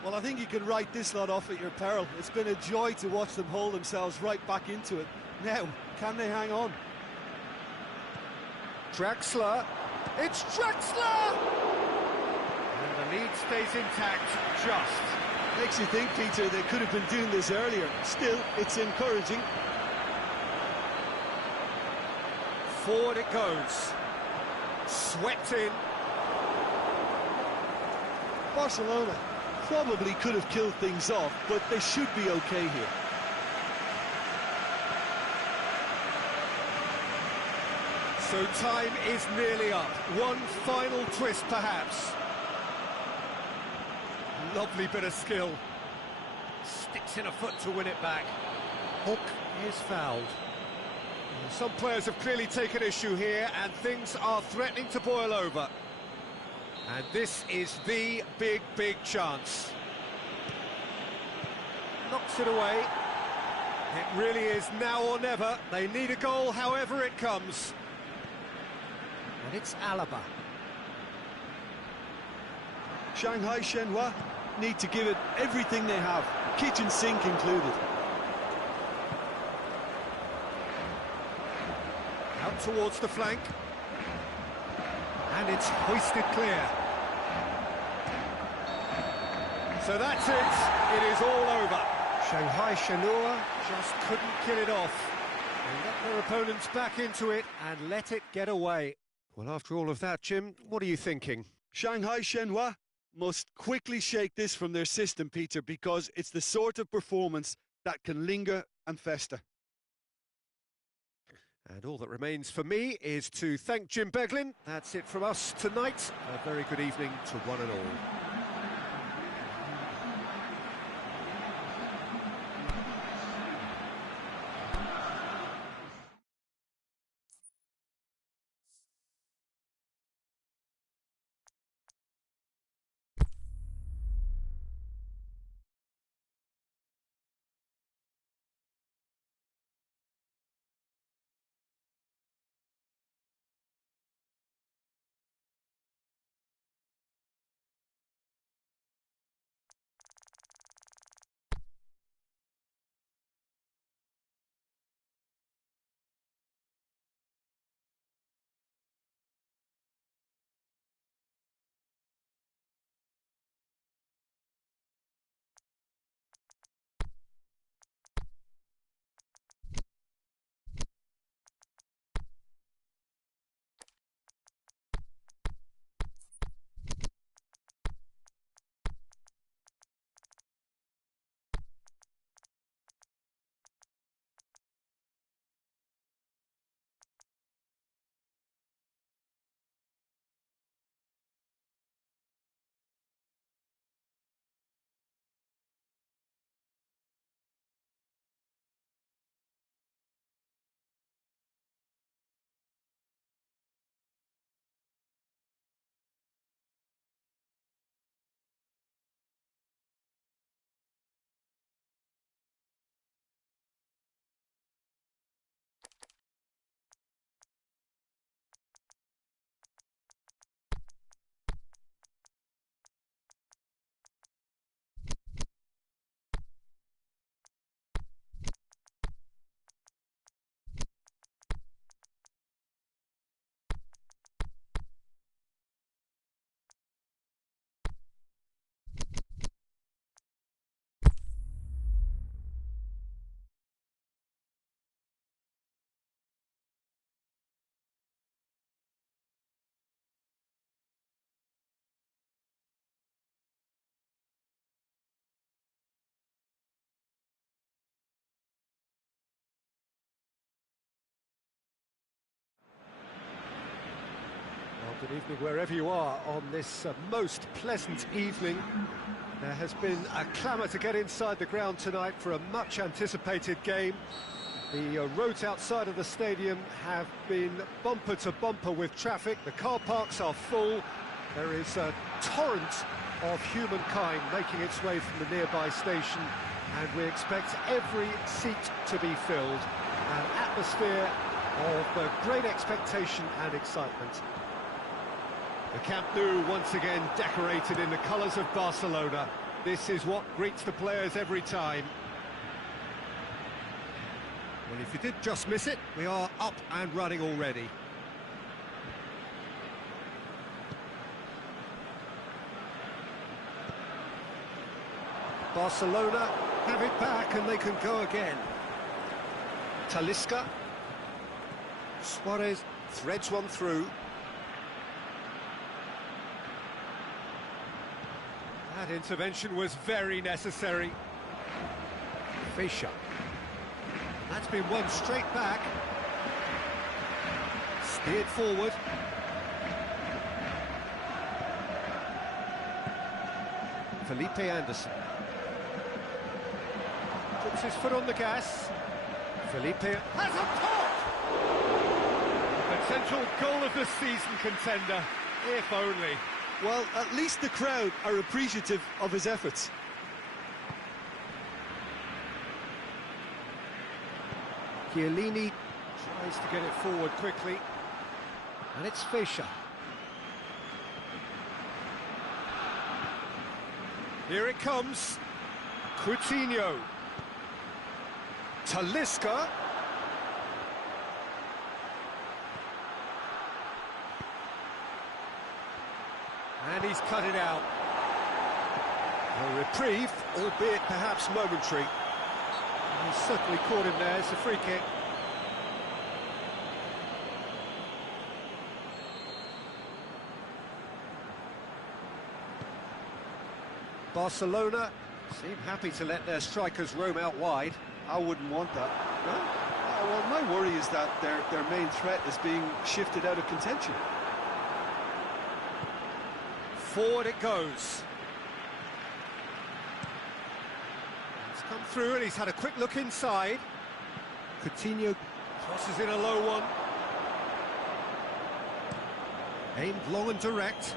Well, I think you can write this lot off at your peril. It's been a joy to watch them hold themselves right back into it. Now, can they hang on? Draxler. It's Draxler! And the lead stays intact, just. Makes you think, Peter, they could have been doing this earlier. Still, it's encouraging. Forward it goes. Swept in. Barcelona probably could have killed things off, but they should be okay here. So time is nearly up. One final twist, perhaps. Lovely bit of skill. Sticks in a foot to win it back. Hook is fouled. Some players have clearly taken issue here, and things are threatening to boil over. And this is the big, big chance. Knocks it away. It really is now or never. They need a goal, however it comes. And it's Alaba. Shanghai Shenhua need to give it everything they have, kitchen sink included. Out towards the flank. And it's hoisted clear. So that's it. It is all over. Shanghai Shenhua just couldn't kill it off. They let their opponents back into it and let it get away. Well, after all of that, Jim, what are you thinking? Shanghai Shenhua must quickly shake this from their system, Peter, because it's the sort of performance that can linger and fester. And all that remains for me is to thank Jim Beglin. That's it from us tonight. A very good evening to one and all. Good evening wherever you are on this most pleasant evening. There has been a clamour to get inside the ground tonight for a much-anticipated game. The roads outside of the stadium have been bumper to bumper with traffic. The car parks are full. There is a torrent of humankind making its way from the nearby station, and we expect every seat to be filled. An atmosphere of great expectation and excitement. The Camp Nou once again decorated in the colours of Barcelona. This is what greets the players every time. Well, if you did just miss it, we are up and running already. Barcelona have it back and they can go again. Talisca. Suarez threads one through. That intervention was very necessary. Fischer. That's been won straight back. Steered forward. Felipe Anderson. Puts his foot on the gas. Felipe has a pop! Potential goal of the season contender, if only. Well, at least the crowd are appreciative of his efforts. Chiellini tries to get it forward quickly. And it's Fischer. Here it comes. Coutinho. Talisca. And he's cut it out. A reprieve, albeit perhaps momentary. He's certainly caught him there. It's a free kick. Barcelona seem happy to let their strikers roam out wide. I wouldn't want that. No? Well, my worry is that their main threat is being shifted out of contention. Forward it goes. He's come through and he's had a quick look inside. Coutinho crosses in a low one. Aimed long and direct,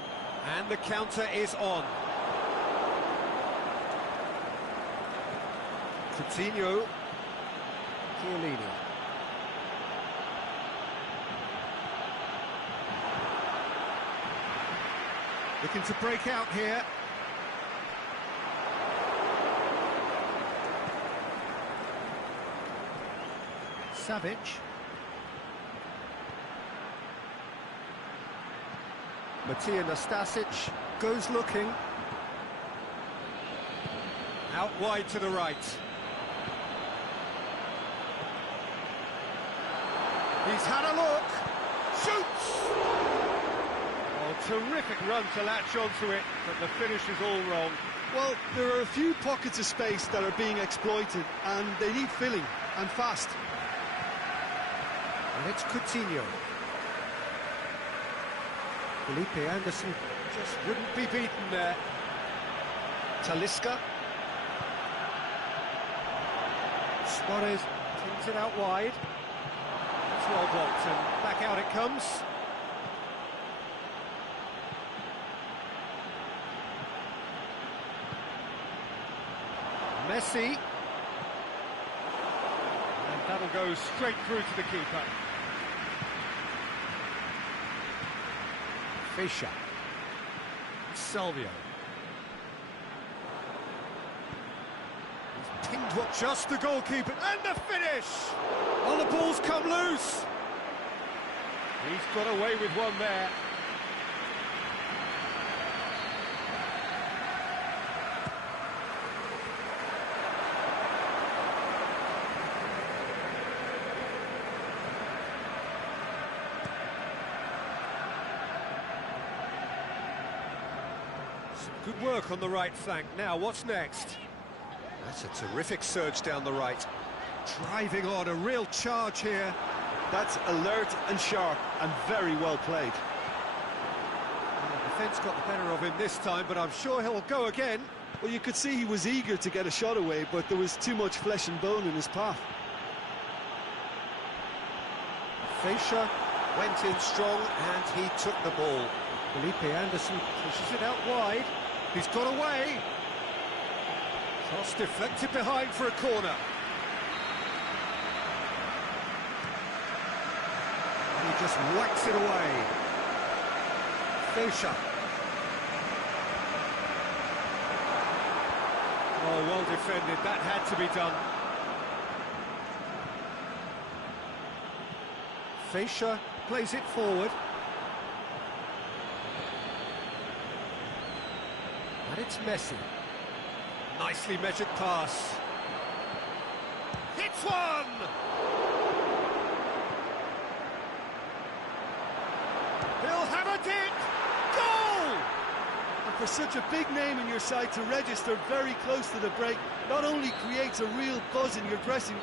and the counter is on. Coutinho. Chiellini. Looking to break out here. Savic. Matija Nastasic goes looking. Out wide to the right. He's had a look. Shoots! Oh, terrific run to latch onto it, but the finish is all wrong. Well, there are a few pockets of space that are being exploited, and they need filling, and fast. And it's Coutinho. Felipe Anderson just wouldn't be beaten there. Talisca. Suarez kicks it out wide. It's well blocked, and back out it comes. Messi. And that'll go straight through to the keeper. Fischer. Salvio. He's pinged what just the goalkeeper, and the finish! Oh, the ball's come loose. He's got away with one there. Good work on the right flank. Now, what's next? That's a terrific surge down the right. Driving on, a real charge here. That's alert and sharp and very well played. defence got the better of him this time, but I'm sure he'll go again. Well, you could see he was eager to get a shot away, but there was too much flesh and bone in his path. Fischer went in strong and he took the ball. Felipe Anderson pushes it out wide. He's got away. Cross deflected behind for a corner. And he just whacks it away. Fischer. Oh, well defended. That had to be done. Fischer plays it forward. And it's Messi. Nicely measured pass. Hits one! He'll have a dig! Goal! And for such a big name in your side to register very close to the break, not only creates a real buzz in your dressing.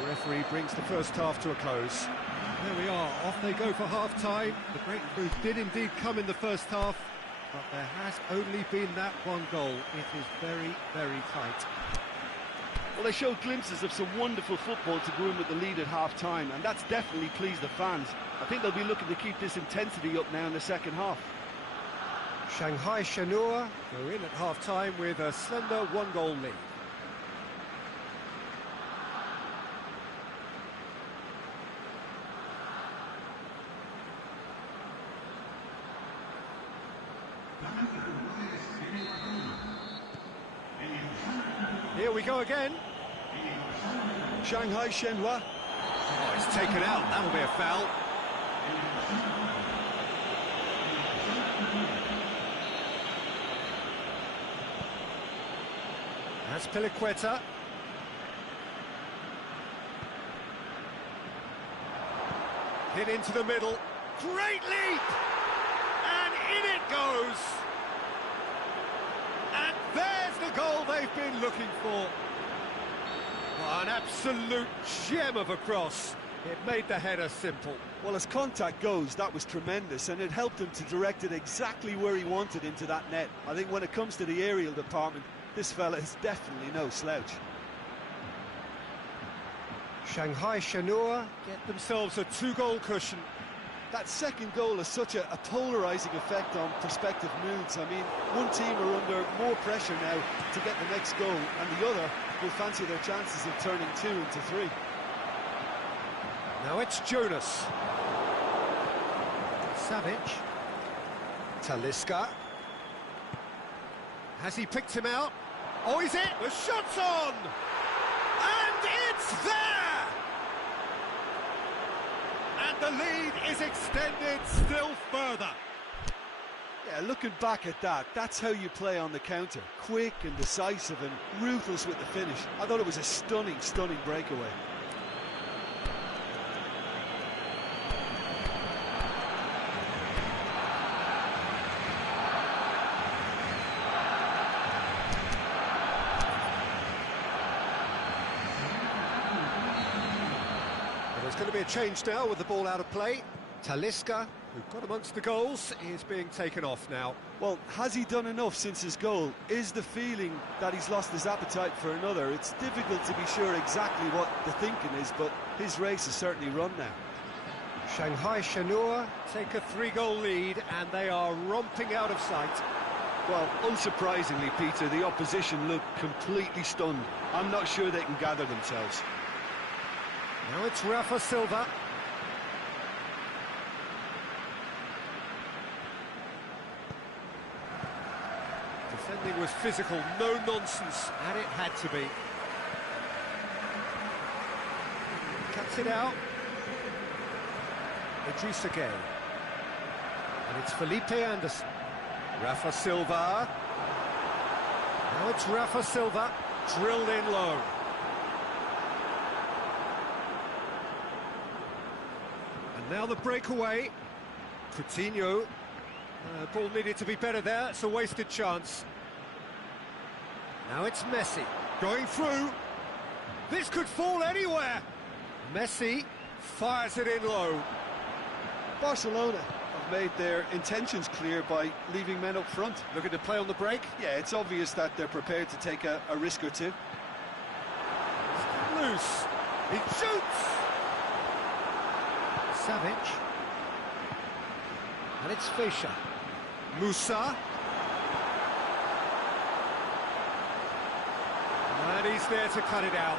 The referee brings the first half to a close. There we are, off they go for half-time. The breakthrough did indeed come in the first half, but there has only been that one goal. It is very, very tight. Well, they showed glimpses of some wonderful football to go in with the lead at half-time, and that's definitely pleased the fans. I think they'll be looking to keep this intensity up now in the second half. Shanghai Shenhua go in at half-time with a slender one-goal lead. Here we go again. Shanghai Shenhua. Oh, it's taken out. That'll be a foul. That's Piliqueta. Hit into the middle. Great leap! And in it goes! And there's the goal they've been looking for. Oh, an absolute gem of a cross. It made the header simple. Well, as contact goes, that was tremendous, and it helped him to direct it exactly where he wanted into that net. I think when it comes to the aerial department, this fella is definitely no slouch. Shanghai Shenhua get themselves a two-goal cushion. That second goal has such a polarising effect on prospective moods. I mean, one team are under more pressure now to get the next goal, and the other will fancy their chances of turning 2 into 3. Now it's Jonas. Savic. Talisca. Has he picked him out? Oh, is it? The shot's on! And it's there! And the lead is extended still further. Yeah, looking back at that, that's how you play on the counter. Quick and decisive and ruthless with the finish. I thought it was a stunning, stunning breakaway. There's going to be a change now with the ball out of play. Talisca, who got amongst the goals, is being taken off now. Well, has he done enough since his goal? Is the feeling that he's lost his appetite for another? It's difficult to be sure exactly what the thinking is, but his race is certainly run now. Shanghai Shenhua take a 3-goal lead, and they are romping out of sight. Well, unsurprisingly, Peter, the opposition look completely stunned. I'm not sure they can gather themselves. Now it's Rafa Silva. Defending was physical, no nonsense, and it had to be. Cuts it out. Idrissa Gueye. And it's Felipe Anderson. Rafa Silva. Now it's Rafa Silva, drilled in low. And now the breakaway. Coutinho. Ball needed to be better there, it's a wasted chance. Now it's Messi, going through. This could fall anywhere. Messi fires it in low. Barcelona are have made their intentions clear by leaving men up front. Looking to play on the break. Yeah, it's obvious that they're prepared to take a risk or two. Loose. He shoots. Savic. And it's Fischer. Musa. And he's there to cut it out.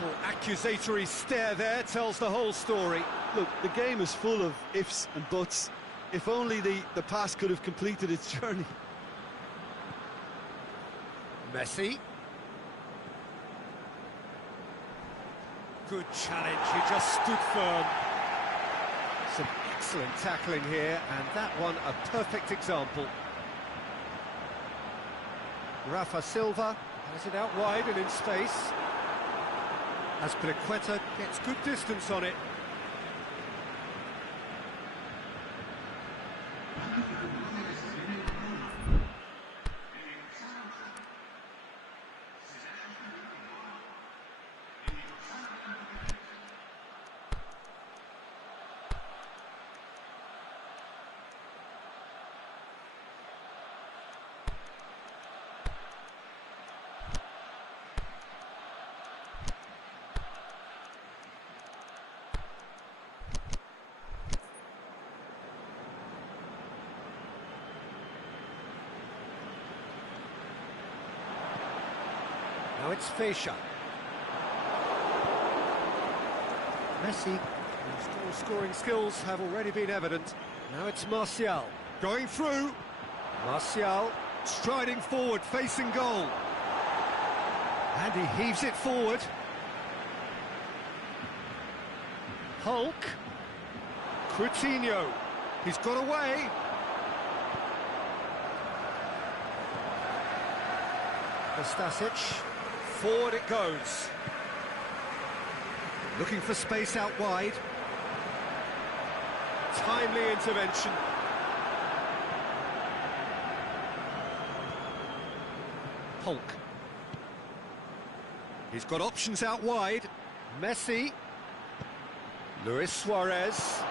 Little accusatory stare there tells the whole story. Look, the game is full of ifs and buts. If only the pass could have completed its journey. Messi. Good challenge, he just stood firm. Some excellent tackling here, and that one a perfect example. Rafa Silva has it out wide and in space. Azpilicueta gets good distance on it. Now it's Fischer. Messi, whose scoring skills have already been evident. Now it's Martial. Going through. Martial striding forward, facing goal. And he heaves it forward. Hulk. Coutinho. He's got away. Stasic. Forward it goes. Looking for space out wide. Timely intervention. Hulk. He's got options out wide. Messi. Luis Suarez.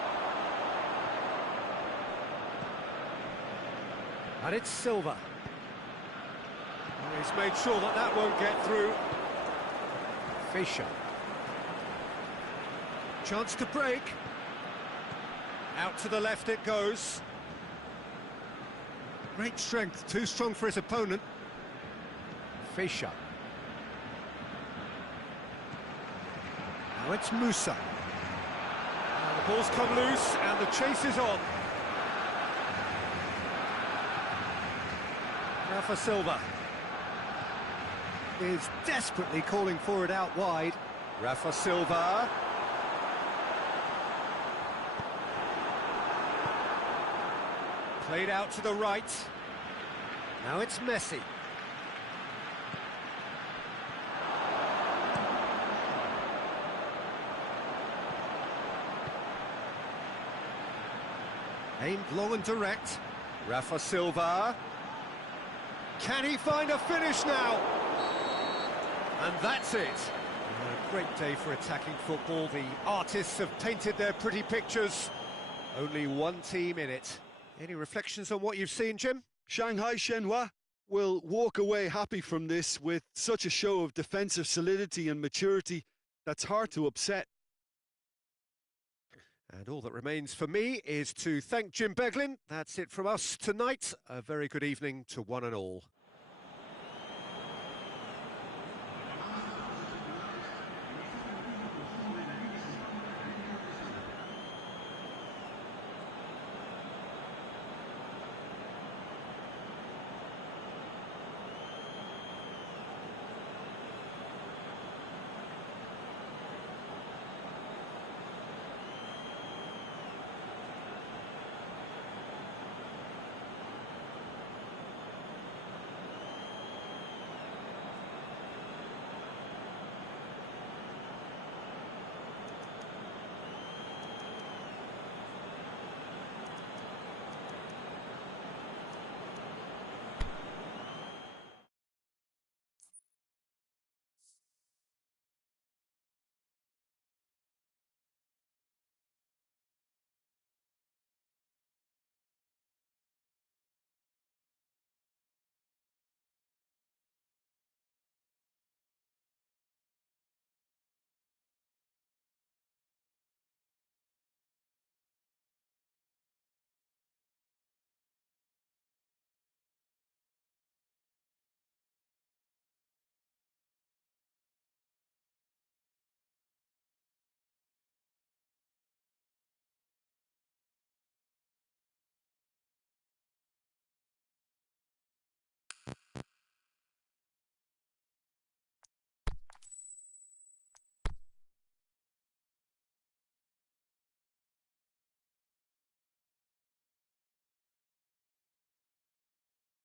And it's Silva. He's made sure that that won't get through. Fischer. Chance to break. Out to the left it goes. Great strength, too strong for his opponent. Fischer. Now it's Musa. And the ball's come loose and the chase is on. Rafa Silva is desperately calling for it out wide. Rafa Silva. Played out to the right. Now it's Messi. Aimed long and direct. Rafa Silva. Can he find a finish now? And that's it. A great day for attacking football. The artists have painted their pretty pictures. Only one team in it. Any reflections on what you've seen, Jim? Shanghai Shenhua will walk away happy from this with such a show of defensive solidity and maturity that's hard to upset. And all that remains for me is to thank Jim Beglin. That's it from us tonight. A very good evening to one and all.